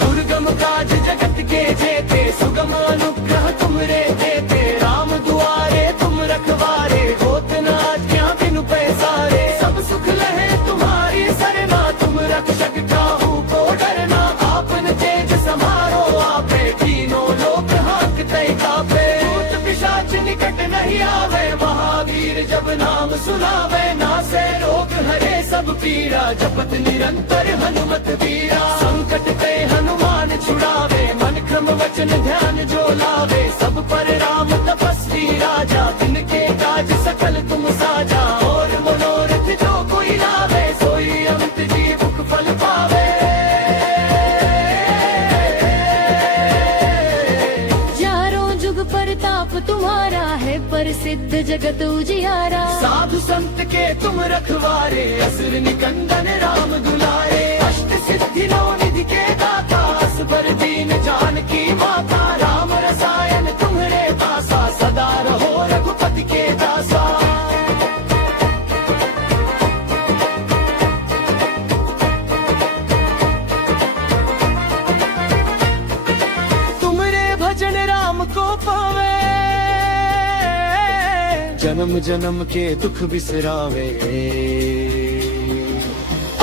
दुर्गम काज जगत के जेते, सुगम अनुग्रह तुमरे देते। राम दुआरे तुम रखवारे, होत न आज्ञा बिनु पैसारे। सब सुख लहे तुम्हारी सरना, तुम रक्षक काहू को डरना। आपन तेज समारो आपे, तीनों लोक हांकते कापे। भूत पिशाच निकट नहीं आवे, महावीर जब नाम सुनावे। नासे रोग हरे सब पीरा, जपत निरंतर हनुमत वीरा। संकट ते हनुमान छुड़ावे, मन क्रम वचन ध्यान जो लावे। सब पर राम तपस्वी राजा, तिनके काज सकल तुम साजा। और मनोरथ जो कोई लावे, सोई अमित जीवुक फल पावे। चारों जुग परताप तुम्हारा है, प्रसिद्ध जगत उजियारा। साधु संत के तुम रखवारे, असुर निकंदन राम दुलारे। अष्ट सिद्धि नौ निधि के दाता, असबर दीन जानकी माता। राम रसायन तुम्हारे पासा, सदा रहो रघुपति के दासा। तुम जन्म जन्म के दुख बिसरावे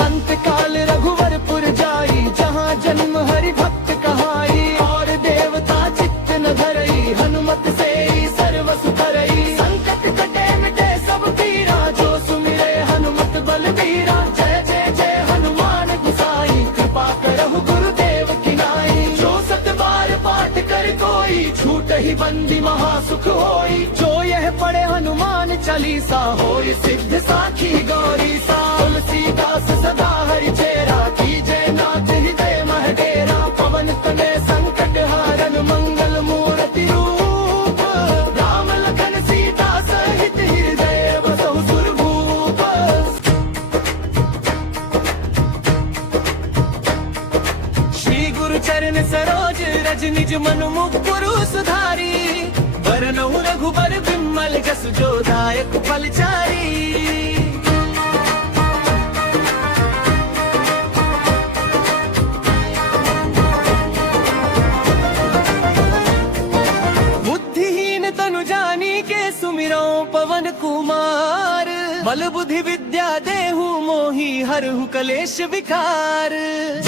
अंत काल रघुवरपुर जाई जहाँ जन्म हरि भक्त कहाई और देवता चित्त न धरई हनुमत से ही सर्व सुख रई संकट कटे मिटे सब पीरा जो सुमिरे हनुमत बलबीरा जय जय जय हनुमान गुसाई कृपा करहु गुरुदेव की नाई जो सत बार पाठ कर कोई छूट ही बंदी महासुख होई जो यह पढ़े हनुमान चालीसा होई सिद्ध साखी गौरी सा तुलसीदास सदा हरि चेरा कीजय नाथ हृदय मह डेरा पवन तनय संकट हारन मंगल मूर्ति रूप राम लखन सीता सहित हृदय बसहु सुरभूप श्री गुरु चरण सरोज रज निज मन मुकुरु सुधारी बरनहु रघुबर बिमल जस जो दायक फलचारी बुद्धिहीन तनु जानी के सुमिरो पवन कुमार बल बुद्धि विद्या देहु मोहि हरहु कलेश विकार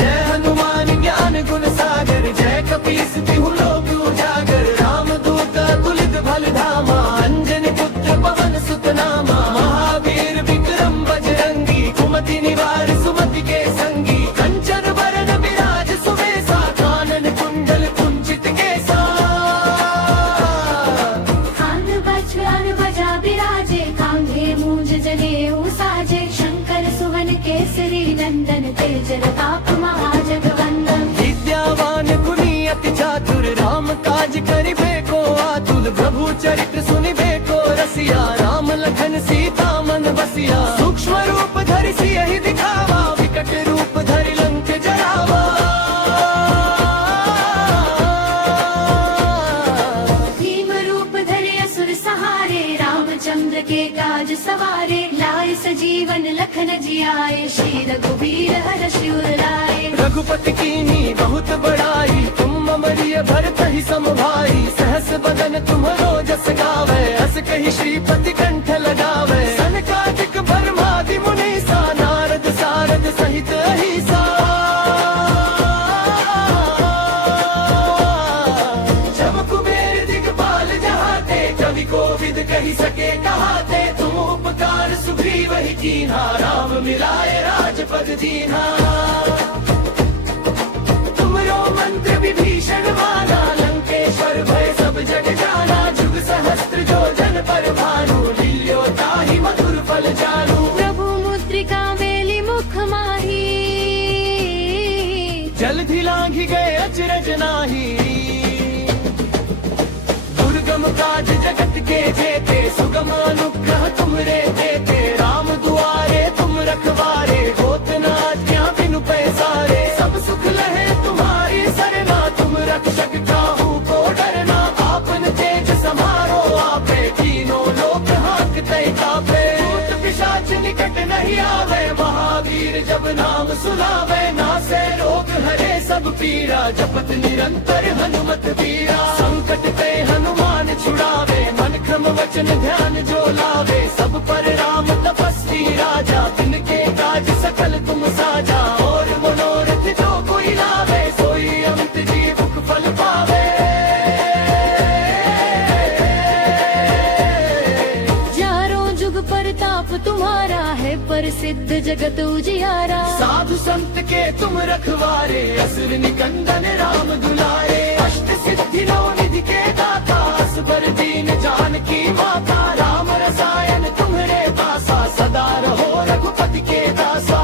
जय हनुमान ज्ञान गुण सागर जय कपीस तिहु लोक उजागर राम दूत तुलित बल धामा अंजनी पुत्र पवन सुत नामा महावीर विक्रम बजरंगी कुमति निवार सुमति के संगी कंचन बरन विराज सुबेसा कानन कुंडल कुंचित केसा खान बचन बजा बिराजे कांधे मूंज जनेऊ साजे शंकर सुवन केसरी नंदन तेज प्रताप महाजगवंदन विद्यावान गुणी अति चातुर राम काज करिबे को आतुल प्रभु चरित्र सुनिबे को रसिया राम लखन सीता मन बसिया सूक्ष्म रूप धरि सियहि दिखावा विकट रूप धरि लंक जरावा भीम रूप धरे असुर सहारे रामचंद्र के काज सवारे लाए सजीवन लखन जियाए श्री रघुबीर हरषि उर लाए रघुपति कीनी बहुत बड़ाई तुम अमरिय भरत ही सम भाई सहस बदन तुम्हरो जस गावे हस कही श्रीपति कंठ लगावे सनकादिक ब्रह्मादि मुनीसा नारद सारद सहित अहिसा जब कुबेर दिगपाल जहाते कवि कोविद कही सके कहाते तुम उपकार सुग्रीव ही कीन्हा राम मिलाए राजपद दीन्हा तुमरो मंत्र विभीषण माना लंकेश्वर भय सब जग जाना जुग सहस्त्र जो जन पर भानु लील्यो ताहि मधुर फल जानू प्रभु मुद्रिका मेली मुख माही जल्दी लांघी गए अचरज नाही दुर्गम काज जगत के जेते सुगम अनुग्रह तुमरे देते राम दुआरे तुम रखवारे होत न आज्ञा बिनु पैसारे सब सुख लहे तुम्हारी सरना तुम रक्षक काहू को डरना आपन तेज समारो आपे तीनों लोक हांकते कापे भूत पिशाच निकट नहीं आवे महावीर जब नाम सुनावे नासे रोग हरे सब पीरा जपत निरंतर हनुमत वीरा संकट ते हनुमान छुड़ावे मन क्रम वचन ध्यान जो लावे सब पर राम तपस्वी राजा तिनके काज सकल तुम साजा और मनोरथ जो कोई लावे सोई अमित जीवुक फल पावे चारों जुग परताप तुम्हारा है प्रसिद्ध जगत उजियारा साधु संत के तुम रखवारे असुर निकंदन राम दुलारे अष्ट सिद्धि नौ निधि के दाता असबर दीन जानकी माता राम रसायन तुम्हारे पासा सदा रहो रघुपति के दासा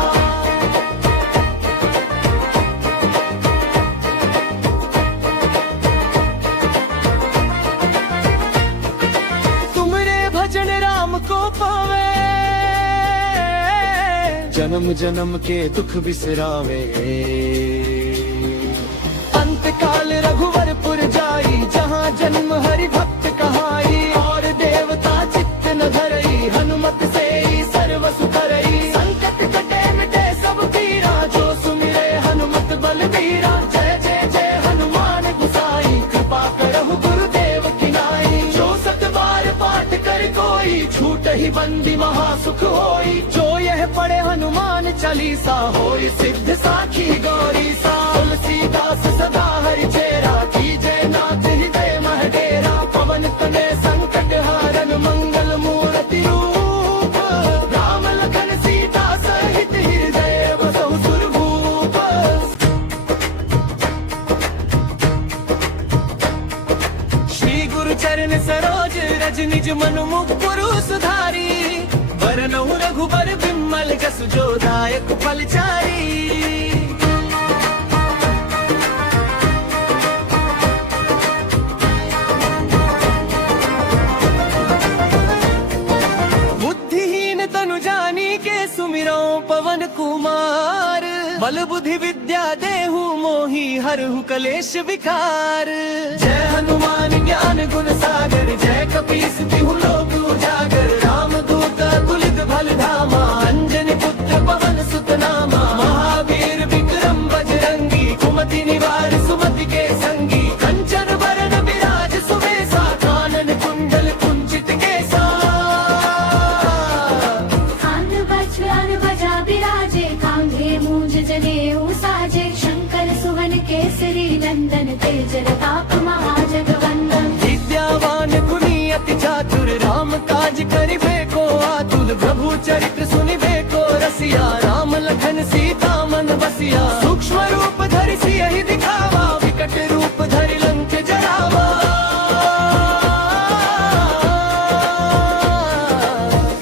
तुमरे भजन राम को पावे जन्म जन्म के दुख बिसरावे अंत काल रघुवरपुर जाई जहाँ जन्म हरि भक्त कहाई और देवता चित्त न धरई हनुमत से ही सर्व सुख रई संकट कटे मिटे सब पीरा जो सुमिरे हनुमत बलबीरा जय जय जय हनुमान गुसाई कृपा करहु गुरुदेव की नाई जो सत बार पाठ कर को कोई छूट ही बंदी महासुख होई। जो यह पढ़े हनुमान चालीसा होई सिद्ध साखी गौरी सा। तुलसीदास सदा हरि चेरा कीजय नाथ हृदय मह डेरा। पवन तनय संकट हारन मंगल मूर्ति रूप। राम लखन सीता सहित हृदय बसहु सुरभूप। श्री गुरु चरण सरोज रज निज मनु मुकुरु सुधारी। वरनहु रघुबर बिमल जसु जो दायक फलचारी। बुद्धिहीन तनु जानी के सुमिरो पवन कुमार। बल बुद्धि विद्या देहु मोहि हरहु कलेश विकार। जय हनुमान ज्ञान गुण सागर जय कपीस तिहु लोक उजागर। राम दूत तुलित बल धामा अंजनी पुत्र पवन सुत नामा। महावीर विक्रम बजरंगी कुमति निवार सुमति के संगी। कंचन बरन विराज सुबेसा कानन कुंडल कुंचित केसा। कान बज्रान बजा बिराजे कांधे मूंज जनेऊ साजे। शंकर सुवन केसरी नंदन तेज प्रताप महाजगवंदन। विद्यावान गुणी अति चातुर राम काज करिबे को आतुर। प्रभु चरित्र सुनिबे को रसिया राम लखन सीता मन बसिया। सूक्ष्म रूप धरि सियहि दिखावा विकट रूप धरि लंक जरावा।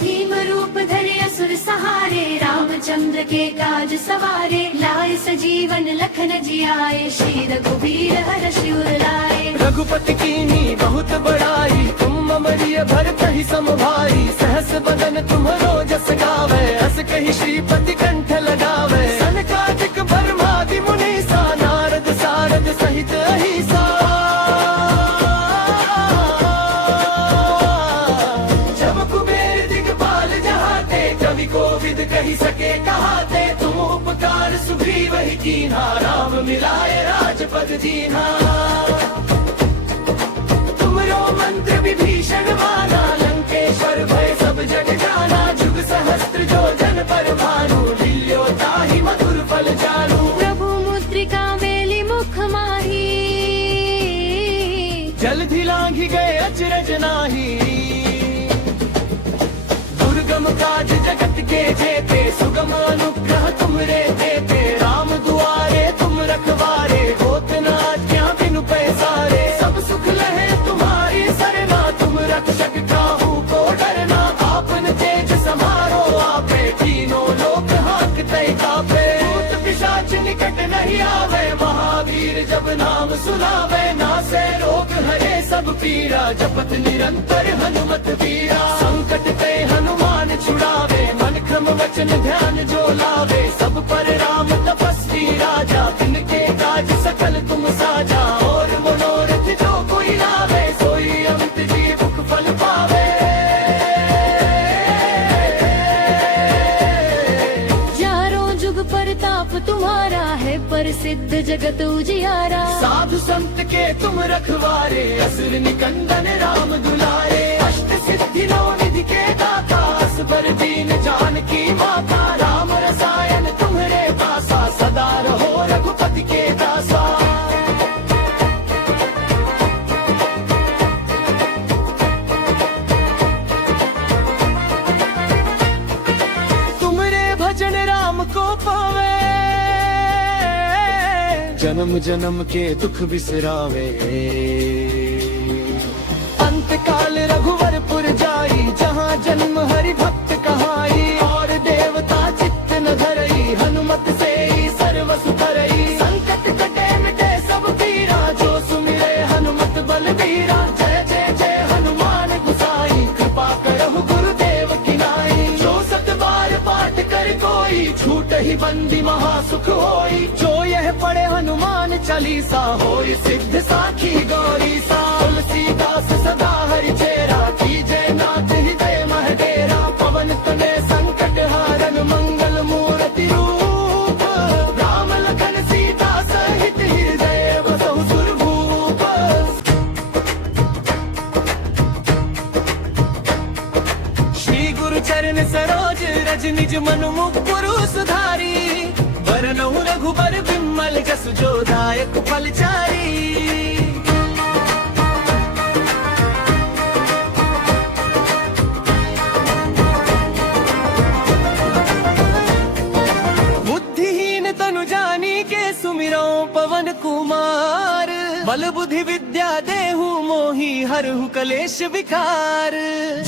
भीम रूप धरे असुर सहारे रामचंद्र के काज सवारे। लाए सजीवन लखन जियाए श्री रघुबीर हरषि उर लाए। रघुपति कीन्ही बहुत बड़ाई तुम अमरिय भरत ही सम भाई। सहस बदन तुम्हरो जस गावे अस कहि श्रीपति कंठ लगावे। सनकादिक ब्रह्मादि मुनीसा नारद सारद सहित अहिसा। जब कुबेर दिगपाल जहाते कवि कोविद कहि सके कहाते। तुम उपकार सुग्रीव ही कीन्हा राम मिलाए राजपद दीन्हा। तुमरो मंत्र विभीषण माना लंकेश्वर भय सब जग जाना। जुग सहस्त्र जो जन पर भानु लील्यो ताहि मधुर फल जानू। प्रभु मुद्रिका मेली मुख माही। जलधि लांघि गए अचरज नाही। दुर्गम काज जगत के जेते सुगम अनुग्रह तुमरे देते। राम दुआरे तुम रखवारे होत न आज्ञा बिनु पैसारे। सब सुख लहे तुम्हारी सरना तुम रक्षक काहू को डरना। आपन तेज समारो आपे तीनों लोक हांकते कापे। भूत पिशाच निकट नहीं आवे महावीर जब नाम सुनावे। नासे रोग हरे सब पीरा जपत निरंतर हनुमत वीरा। संकट ते हनुमान छुड़ावे मन क्रम वचन ध्यान जो लावे। सब पर राम तपस्वी राजा तिनके काज सकल तुम साजा। और मनोरथ जो कोई लावे सोई अमित जीवुक फल पावे। चारों जुग परताप तुम्हारा है प्रसिद्ध जगत उजियारा। साधु संत के तुम रखवारे असुर निकंदन राम दुलारे। अष्ट सिद्धि नौ निधि के दाता असबर दीन जानकी माता। राम रसायन तुम्हरे पासा सदा रहो रघुपति के दासा। तुमरे भजन राम को पावे जन्म जन्म के दुख बिसरावे। अंत काल रघुवरपुर जाई जहाँ जन्म हरि भक्त कहाई। और देवता चित्त न धरई हनुमत से ही सर्व सुधरई। संकट कटे मिटे सब पीरा जो सुमिरे हनुमत बलबीरा। जय जय जय हनुमान गुसाई कृपा करहु गुरुदेव की नाई। जो सत बार पाठ कर कोई छूट ही बंदी महासुख होई। जो यह पढ़े हनुमान चालीसा होई सिद्ध साखी गौरी सा। तुलसीदास सदा हरि चेरा कीजय नाथ हृदय मह डेरा। पवन तनय संकट हारन मंगल मूर्ति रूप। राम लखन सीता सहित हृदय बसहु सुरभूप। चरण सरोज रज निज मनु मुकुरु सुधारी वरनौ रघुबर बिमल जसु जो दायक फलचारी। बुद्धिहीन तनु जानी के सुमिरो पवन कुमार बल बुद्धि विद्या देहु मोहि हरहु कलेश विकार।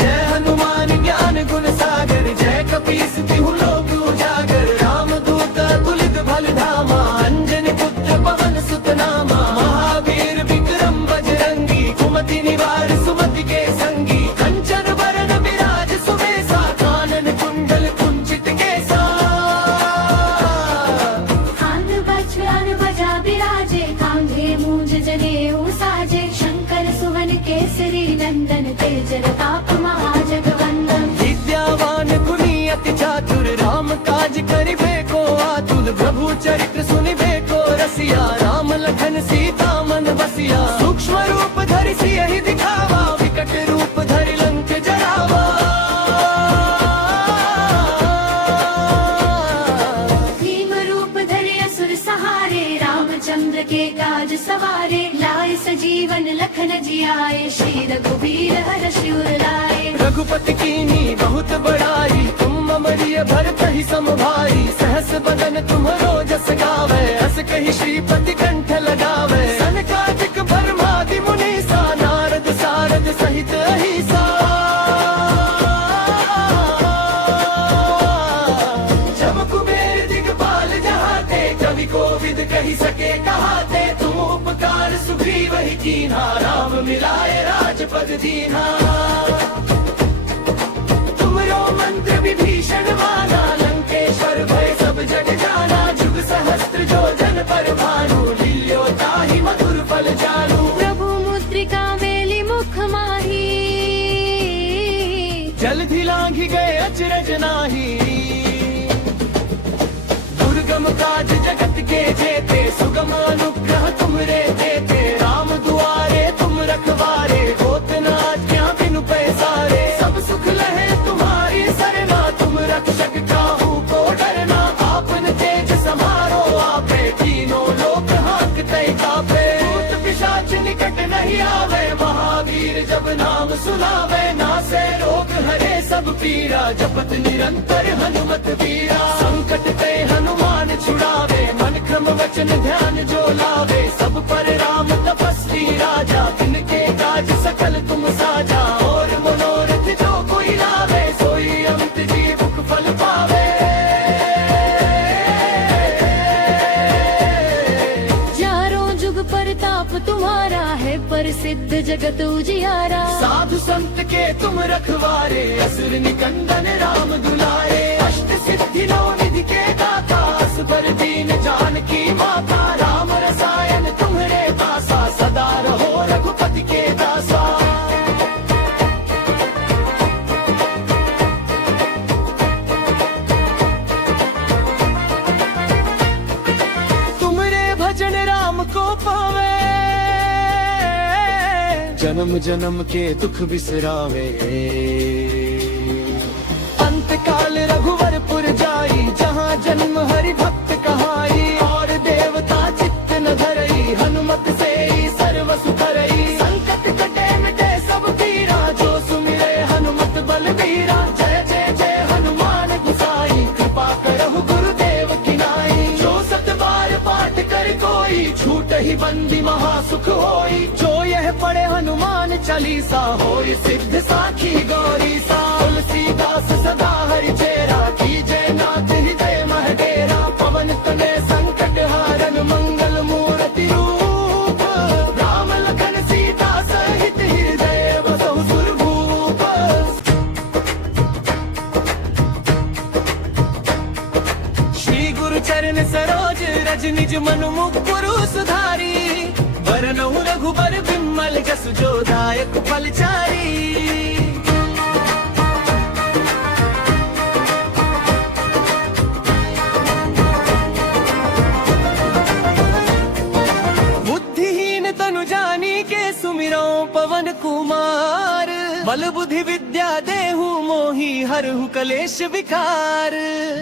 जय हनुमान ज्ञान गुण सागर जय कपीस तिहु लोक उजागर राम दूत तुलित बल धामा अंजनी पुत्र पवन सुत नामा। महावीर विक्रम बजरंगी कुमति निवार सुमति के संगी कंचन बरन विराज सुबेसा कानन कुंडल कुंचित केसा। हाथ वज्रान बजा बिराजे कांधे मूंज जनेऊ साजे शंकर सुवन केसरी नंदन तेज प्रताप महाजगवंदन। विद्यावान गुणी अति चातुर राम काज करिबे को आतुर प्रभु चरित्र सुनिबे को रसिया राम लखन सीता मन बसिया। सूक्ष्म रूप धरि सियहि दिखावा विकट रूप धरि लंक जरावा। भीम रूप धरे असुर सहारे रामचंद्र के काज सवारे लाए सजीवन लखन जियाए श्री रघुवीर हर्षि उर लाए। रघुपति कीनी बहुत बड़ाई तुम अमरिय भरत ही समभाई सहस बदन तुम्हरो जस गावे अस कहि श्रीपति कंठ लगावे। सनकादिक ब्रह्मादि मुनीसा नारद सारद सहित अहिसा। जब कुबेर दिगपाल जहाते कवि कोविद कहि सके कहाते तुम उपकार सुग्रीव ही कीन्हा राम मिलाए राजपद दीन्हा। तुमरो मंत्र विभीषण माना लंकेश्वर भय सब जग जाना। जुग सहस्त्र जो जन पर भानु लील्यो ताहि मधुर फल जानू। प्रभु मुद्रिका मेली मुख माही जल्दी लांघि गए अचरज नाही। दुर्गम काज जगत के जेते सुगम अनुग्रह तुमरे देते। राम दुआरे तुम रखवारे होत न आज्ञा बिनु पैसारे। सब सुख लहे तुम्हारी सरना तुम रक्षक काहू को डरना। आपन तेज समारो आपे तीनों लोक हांकते कापे। भूत पिशाच निकट नहीं आवे महावीर जब नाम सुनावे। नासे रोग हरे सब पीरा जपत निरंतर हनुमत वीरा। संकट ते हनुमान छुड़ावे मन क्रम वचन ध्यान जो लावे। सब पर राम तपस्वी राजा तिनके काज सकल तुम साजा। और मनोरथ जो कोई लावे सोई अमित जीवुक फल पावे। चारों जुग परताप तुम्हारा है प्रसिद्ध जगत उजियारा। साधु संत के तुम रखवारे असुर निकंदन राम दुलारे। अष्ट सिद्धि नौ निधि के दाता असबर दीन जानकी माता। राम रसायन तुम्हरे पासा सदा रहो रघुपति के दासा। तुमरे भजन राम को पावे जन्म जन्म के दुख बिसरावे। अंत काल रघुवरपुर जाई जहाँ जन्म हरि भक्त कहाई। और देवता चित्त न धरई हनुमत से ही सर्व सुख करई। संकट कटे मिटे सब पीरा जो सुमिरे हनुमत बलबीरा। जय जय जय हनुमान गुसाई कृपा करहु गुरुदेव की नाई। जो सत बार पाठ कर कोई छूट ही बंदी महासुख होई। जो यह पढ़े हनुमान चालीसा होई सिद्ध साखी गौरी सा। तुलसीदास सदा हरि चेरा कीजय नाथ हृदय मह डेरा। पवन तनय संकट हारन मंगल मूर्ति रूप। राम लखन सीता सहित हृदय बसहु सुरभूप। श्री गुरु चरण सरोज रज निज मनु मुकुरु सुधारी वरनौ रघुबर बिमल जसु जो दायक फलचारी। बुद्धिहीन तनु जानी के सुमिरो पवन कुमार। बल बुद्धि विद्या देहु मोहि हरहु कलेश विकार।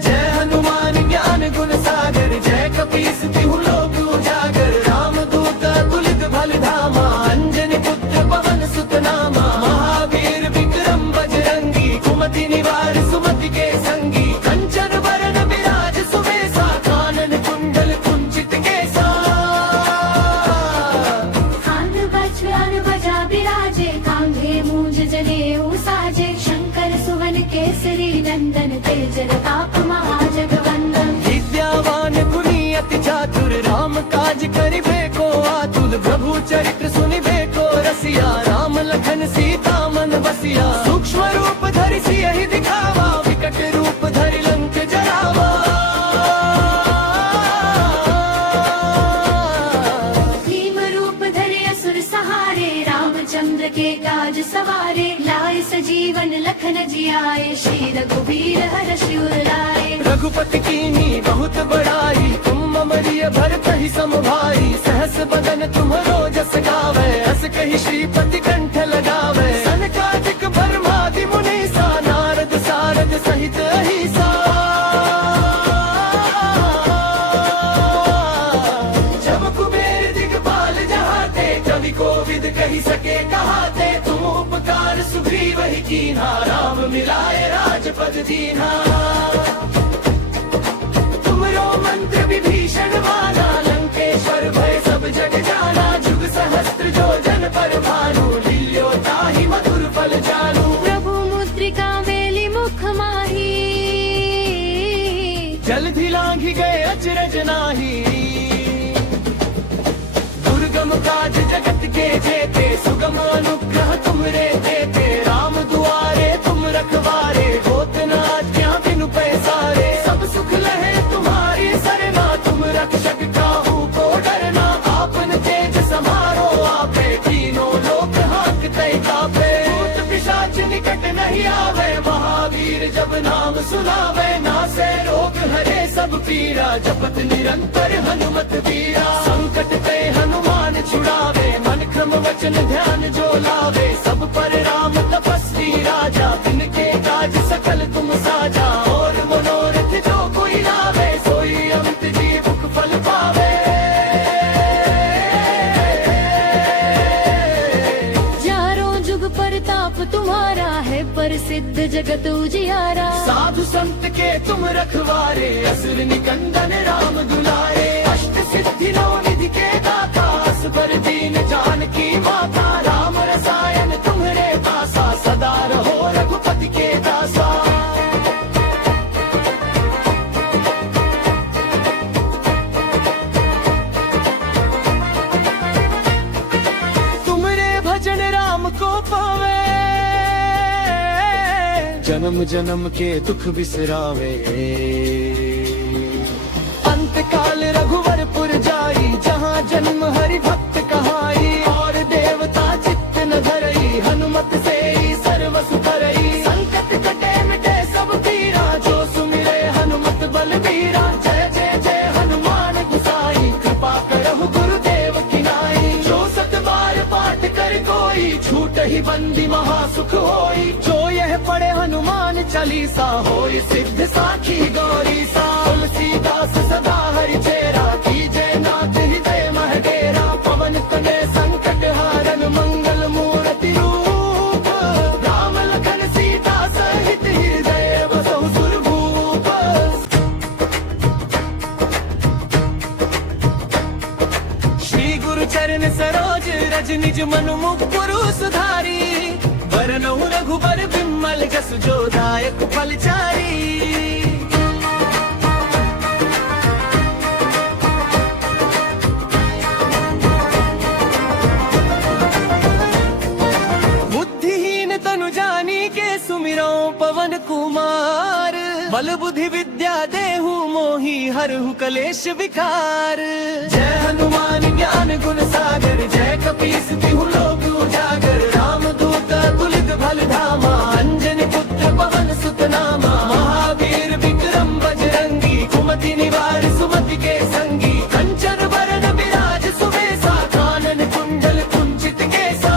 जय हनुमान ज्ञान गुण सागर, जय कपीस तिहु लोक उजागर। राम दूत तुलित बल धामा, अंजनी पुत्र पवन सुत नामा। महावीर विक्रम बजरंगी, कुमति निवार सुमति के संगी। कंचन वरण विराज सुबेसा, कानन कुंडल कुंचित केसा। खान बजवान बजा बिराजे, कांधे मूंज जनेऊ साजे। शंकर सुवन केसरी नंदन, तेज प्रताप महाजगवंदन। विद्यावान गुणी अति चातुर, राम काज करिबे को आतुर। प्रभु चरित्र सुनिबे को रसिया, राम लखन सीता मन बसिया। सूक्ष्म रूप धरि सियहि दिखावा, विकट रूप धरि लंक जरावा। भीम रूप धरे असुर सहारे, रामचंद्र के काज सवारे। लाए सजीवन लखन जियाए, श्री रघुवीर हर्षि उर लाए। रघुपति कीनी बहुत बड़ाई, तुम अमरिय भरत ही सम भाई। सहस बदन तुम्हरो जस गावे, हस कहि श्रीपति कंठ लगावे। सनकादिक ब्रह्मादि मुनीसा, नारद सारद सहित अहिसा। जब कुबेर दिगपाल जहाते, कवि कोविद कहि सके कहाते। तुम उपकार सुग्रीव ही कीन्हा, राम मिलाए राजपद दीन्हा। तुमरो मंत्र विभीषण माना, लंकेश्वर भय सब जग जाना। जुग सहस्त्र जो जन पर भानु, लील्यो ताहि मधुर फल जानू। प्रभु मुद्रिका मेली मुख माही, जल्दी लांघि गए अचरज नाही। दुर्गम काज जगत के जेते, सुगम अनुग्रह तुमरे देते। राम दुआरे तुम रखवारे, होत न आज्ञा बिनु पैसारे। सब सुख लहे तुम्हारी सरना, तुम रक्षक काहू को डरना। आपन तेज समारो आपे, तीनों लोक हांकते कापे। भूत पिशाच निकट नहीं आवे, महावीर जब नाम सुनावे। नासे रोग हरे सब पीरा, जपत निरंतर हनुमत वीरा। संकट ते हनुमान छुड़ावे, मन क्रम वचन ध्यान जो लावे। सब पर राम तपस्वी राजा, तिनके काज सकल तुम साजा। और मनोरथ जो कोई लावे, सोई अमित जीवुक फल पावे। चारों जुग परताप तुम्हारा है, प्रसिद्ध जगत उजियारा। साधु संत के तुम रखवारे, असुर निकंदन राम दुलारे। अष्ट सिद्धि नौ निधि के दाता, असबर दीन जानकी माता। राम रसायन तुम्हरे पासा, सदा रहो रघुपति के दासा। तुमरे भजन राम को पावे, जन्म जन्म के दुख बिसरावे। अंत काल रघुवरपुर जाई, जहाँ जन्म हरि भक्त कहाई। और देवता चित्त न धरई, हनुमत से ही सर्व सुख करई। संकट कटे मिटे सब पीरा, जो सुमिरे हनुमत बलबीरा। जय जय जय हनुमान गुसाई, कृपा करहु गुरुदेव की नाई। जो सत बार पाठ कर कोई, छूट ही बंदी महासुख होई। जो यह पढ़े हनुमान चालीसा, होई सिद्ध साखी गौरी सा। तुलसीदास सदा हरि चेरा, कीजय नाथ हृदय मह डेरा। पवन तनय संकट हारन, मंगल मूर्ति रूप। राम लखन सीता सहित, हृदय बसहु सुरभूप। श्री गुरु चरण सरोज रज, निज मन मुकुरु सुधारी। वरनहु रघुबर बिमल जस, जो दायक फलचारी। बुद्धिहीन तनु जानी के, सुमिरो पवन कुमार। बल बुद्धि विद्या देहु मोहि, हरहु कलेश विकार। जय हनुमान ज्ञान गुण सागर, जय कपीस तिहु लोक उजागर। राम दूत तुलित बल धामा, अंजनी पुत्र पवन सुत नामा। महावीर विक्रम बजरंगी, कुमति निवार सुमति के संगी। कंचन वरण विराज सुबेसा, कानन कुंडल कुंचित केसा।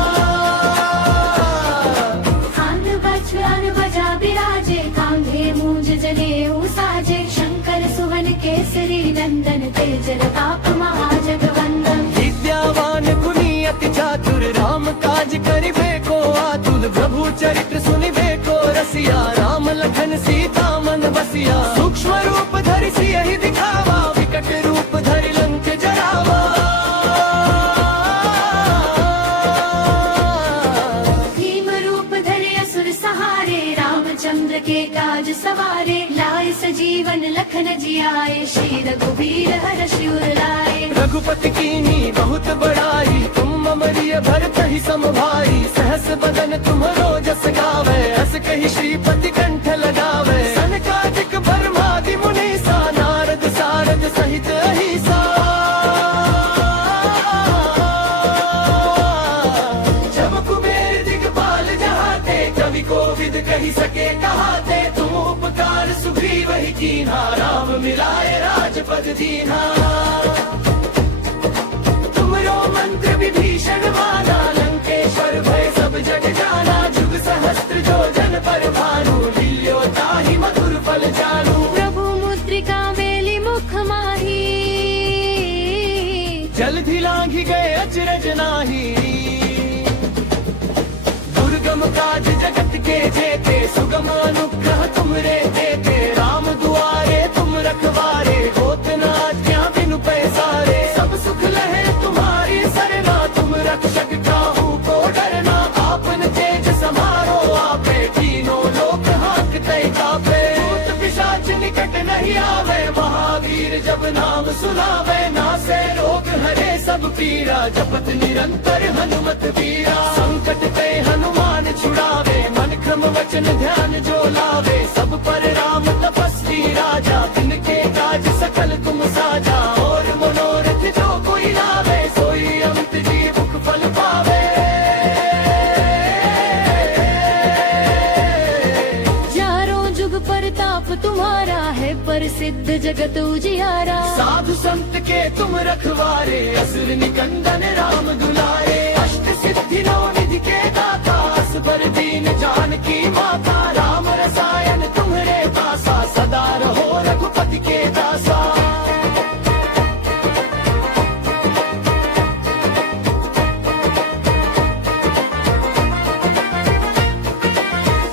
खान बजवान बजा बिराजे, केसरी नंदन तेज प्रताप महाजगवंदन विद्यावान गुणी अति चातुर राम काज करिबे को आतुल प्रभु चरित्र सुनिबे को रसिया राम लखन सीता मन बसिया सूक्ष्म रूप धरि सियहि दिखावा विकट रूप धरि लंक जरावा भीम रूप धरे असुर सहारे रामचंद्र के काज सवारे लाए सजीवन लखन जियाए श्री रघुबीर हर्षि उर लाए रघुपति कीनी बहुत बड़ाई तुम अमरिय भरत ही सम भाई सहस बदन तुम्हरो जस गावे अस कही श्रीपति कंठ लगावे सनकादिक ब्रह्मादि मुनीसा नारद सारद सहित अहिसा जब कुबेर दिगपाल जहाते कवि कोविद कही सके कहाते तुम उपकार सुग्रीव ही कीन्हा राम मिलाए राजपद दीन्हा तुमरो मंत्र विभीषण माना लंकेश्वर भय सब जग जाना जुग सहस्त्र जो जन पर भानु लील्यो ताहि मधुर फल जानू प्रभु मुद्रिका मेली मुख माही जल्दी लांघी गए अचरज नाही दुर्गम काज जगत के जेते सुगम अनुग्रह तुमरे देते राम दुआरे तुम रखवारे होत न आज्ञा बिनु पैसारे सब सुख लहे तुम्हारी सरना तुम रक्षक काहू को डरना आपन तेज समारो आपे तीनों लोक हांकते कापे भूत पिशाच निकट नहीं आवे महावीर जब नाम सुनावे नासे रोग हरे सब पीरा जपत निरंतर हनुमत वीरा संकट पे हनुमान छुड़ावे मन क्रम वचन ध्यान जो लावे सब पर राम तपस्वी राजा तिनके काज सकल तुम साजा और मनोरथ जो कोई लावे सोई अमित जीवुक फल पावे चारों जुग परताप तुम्हारा है प्रसिद्ध जगत उजियारा साधु संत के तुम रखवारे असुर निकंदन राम दुलारे अष्ट सिद्धि नौ निधि के दाता असबर दीन जानकी माता राम रसायन तुम्हारे पासा सदा रहो रघुपति के दासा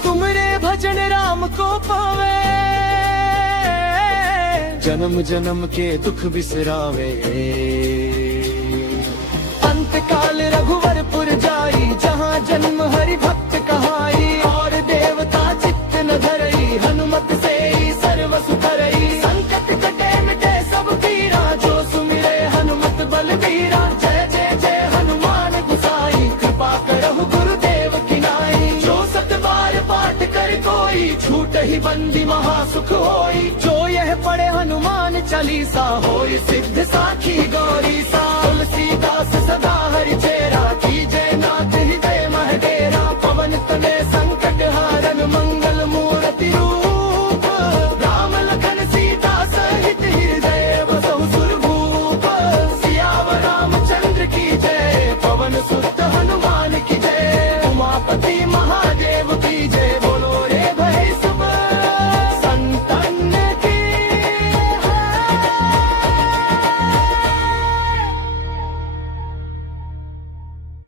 तुमरे भजन राम को पावे जन्म जन्म के दुख बिसरावे अंत काल रघुवरपुर जाई जहाँ जन्म हरि भक्त कहाई और देवता चित्त न धरई हनुमत से ही सर्व सुख रही संकट कटे मिटे सब पीरा जो सुमिरे हनुमत बलबीरा जय जय जय हनुमान गुसाई कृपा करहु गुरुदेव किनाई जो सत बार पाठ कर कोई छूट ही बंदी महासुख होई जो यह पढ़े हनुमान चालीसा होई सिद्ध साखी गौरी सा तुलसीदास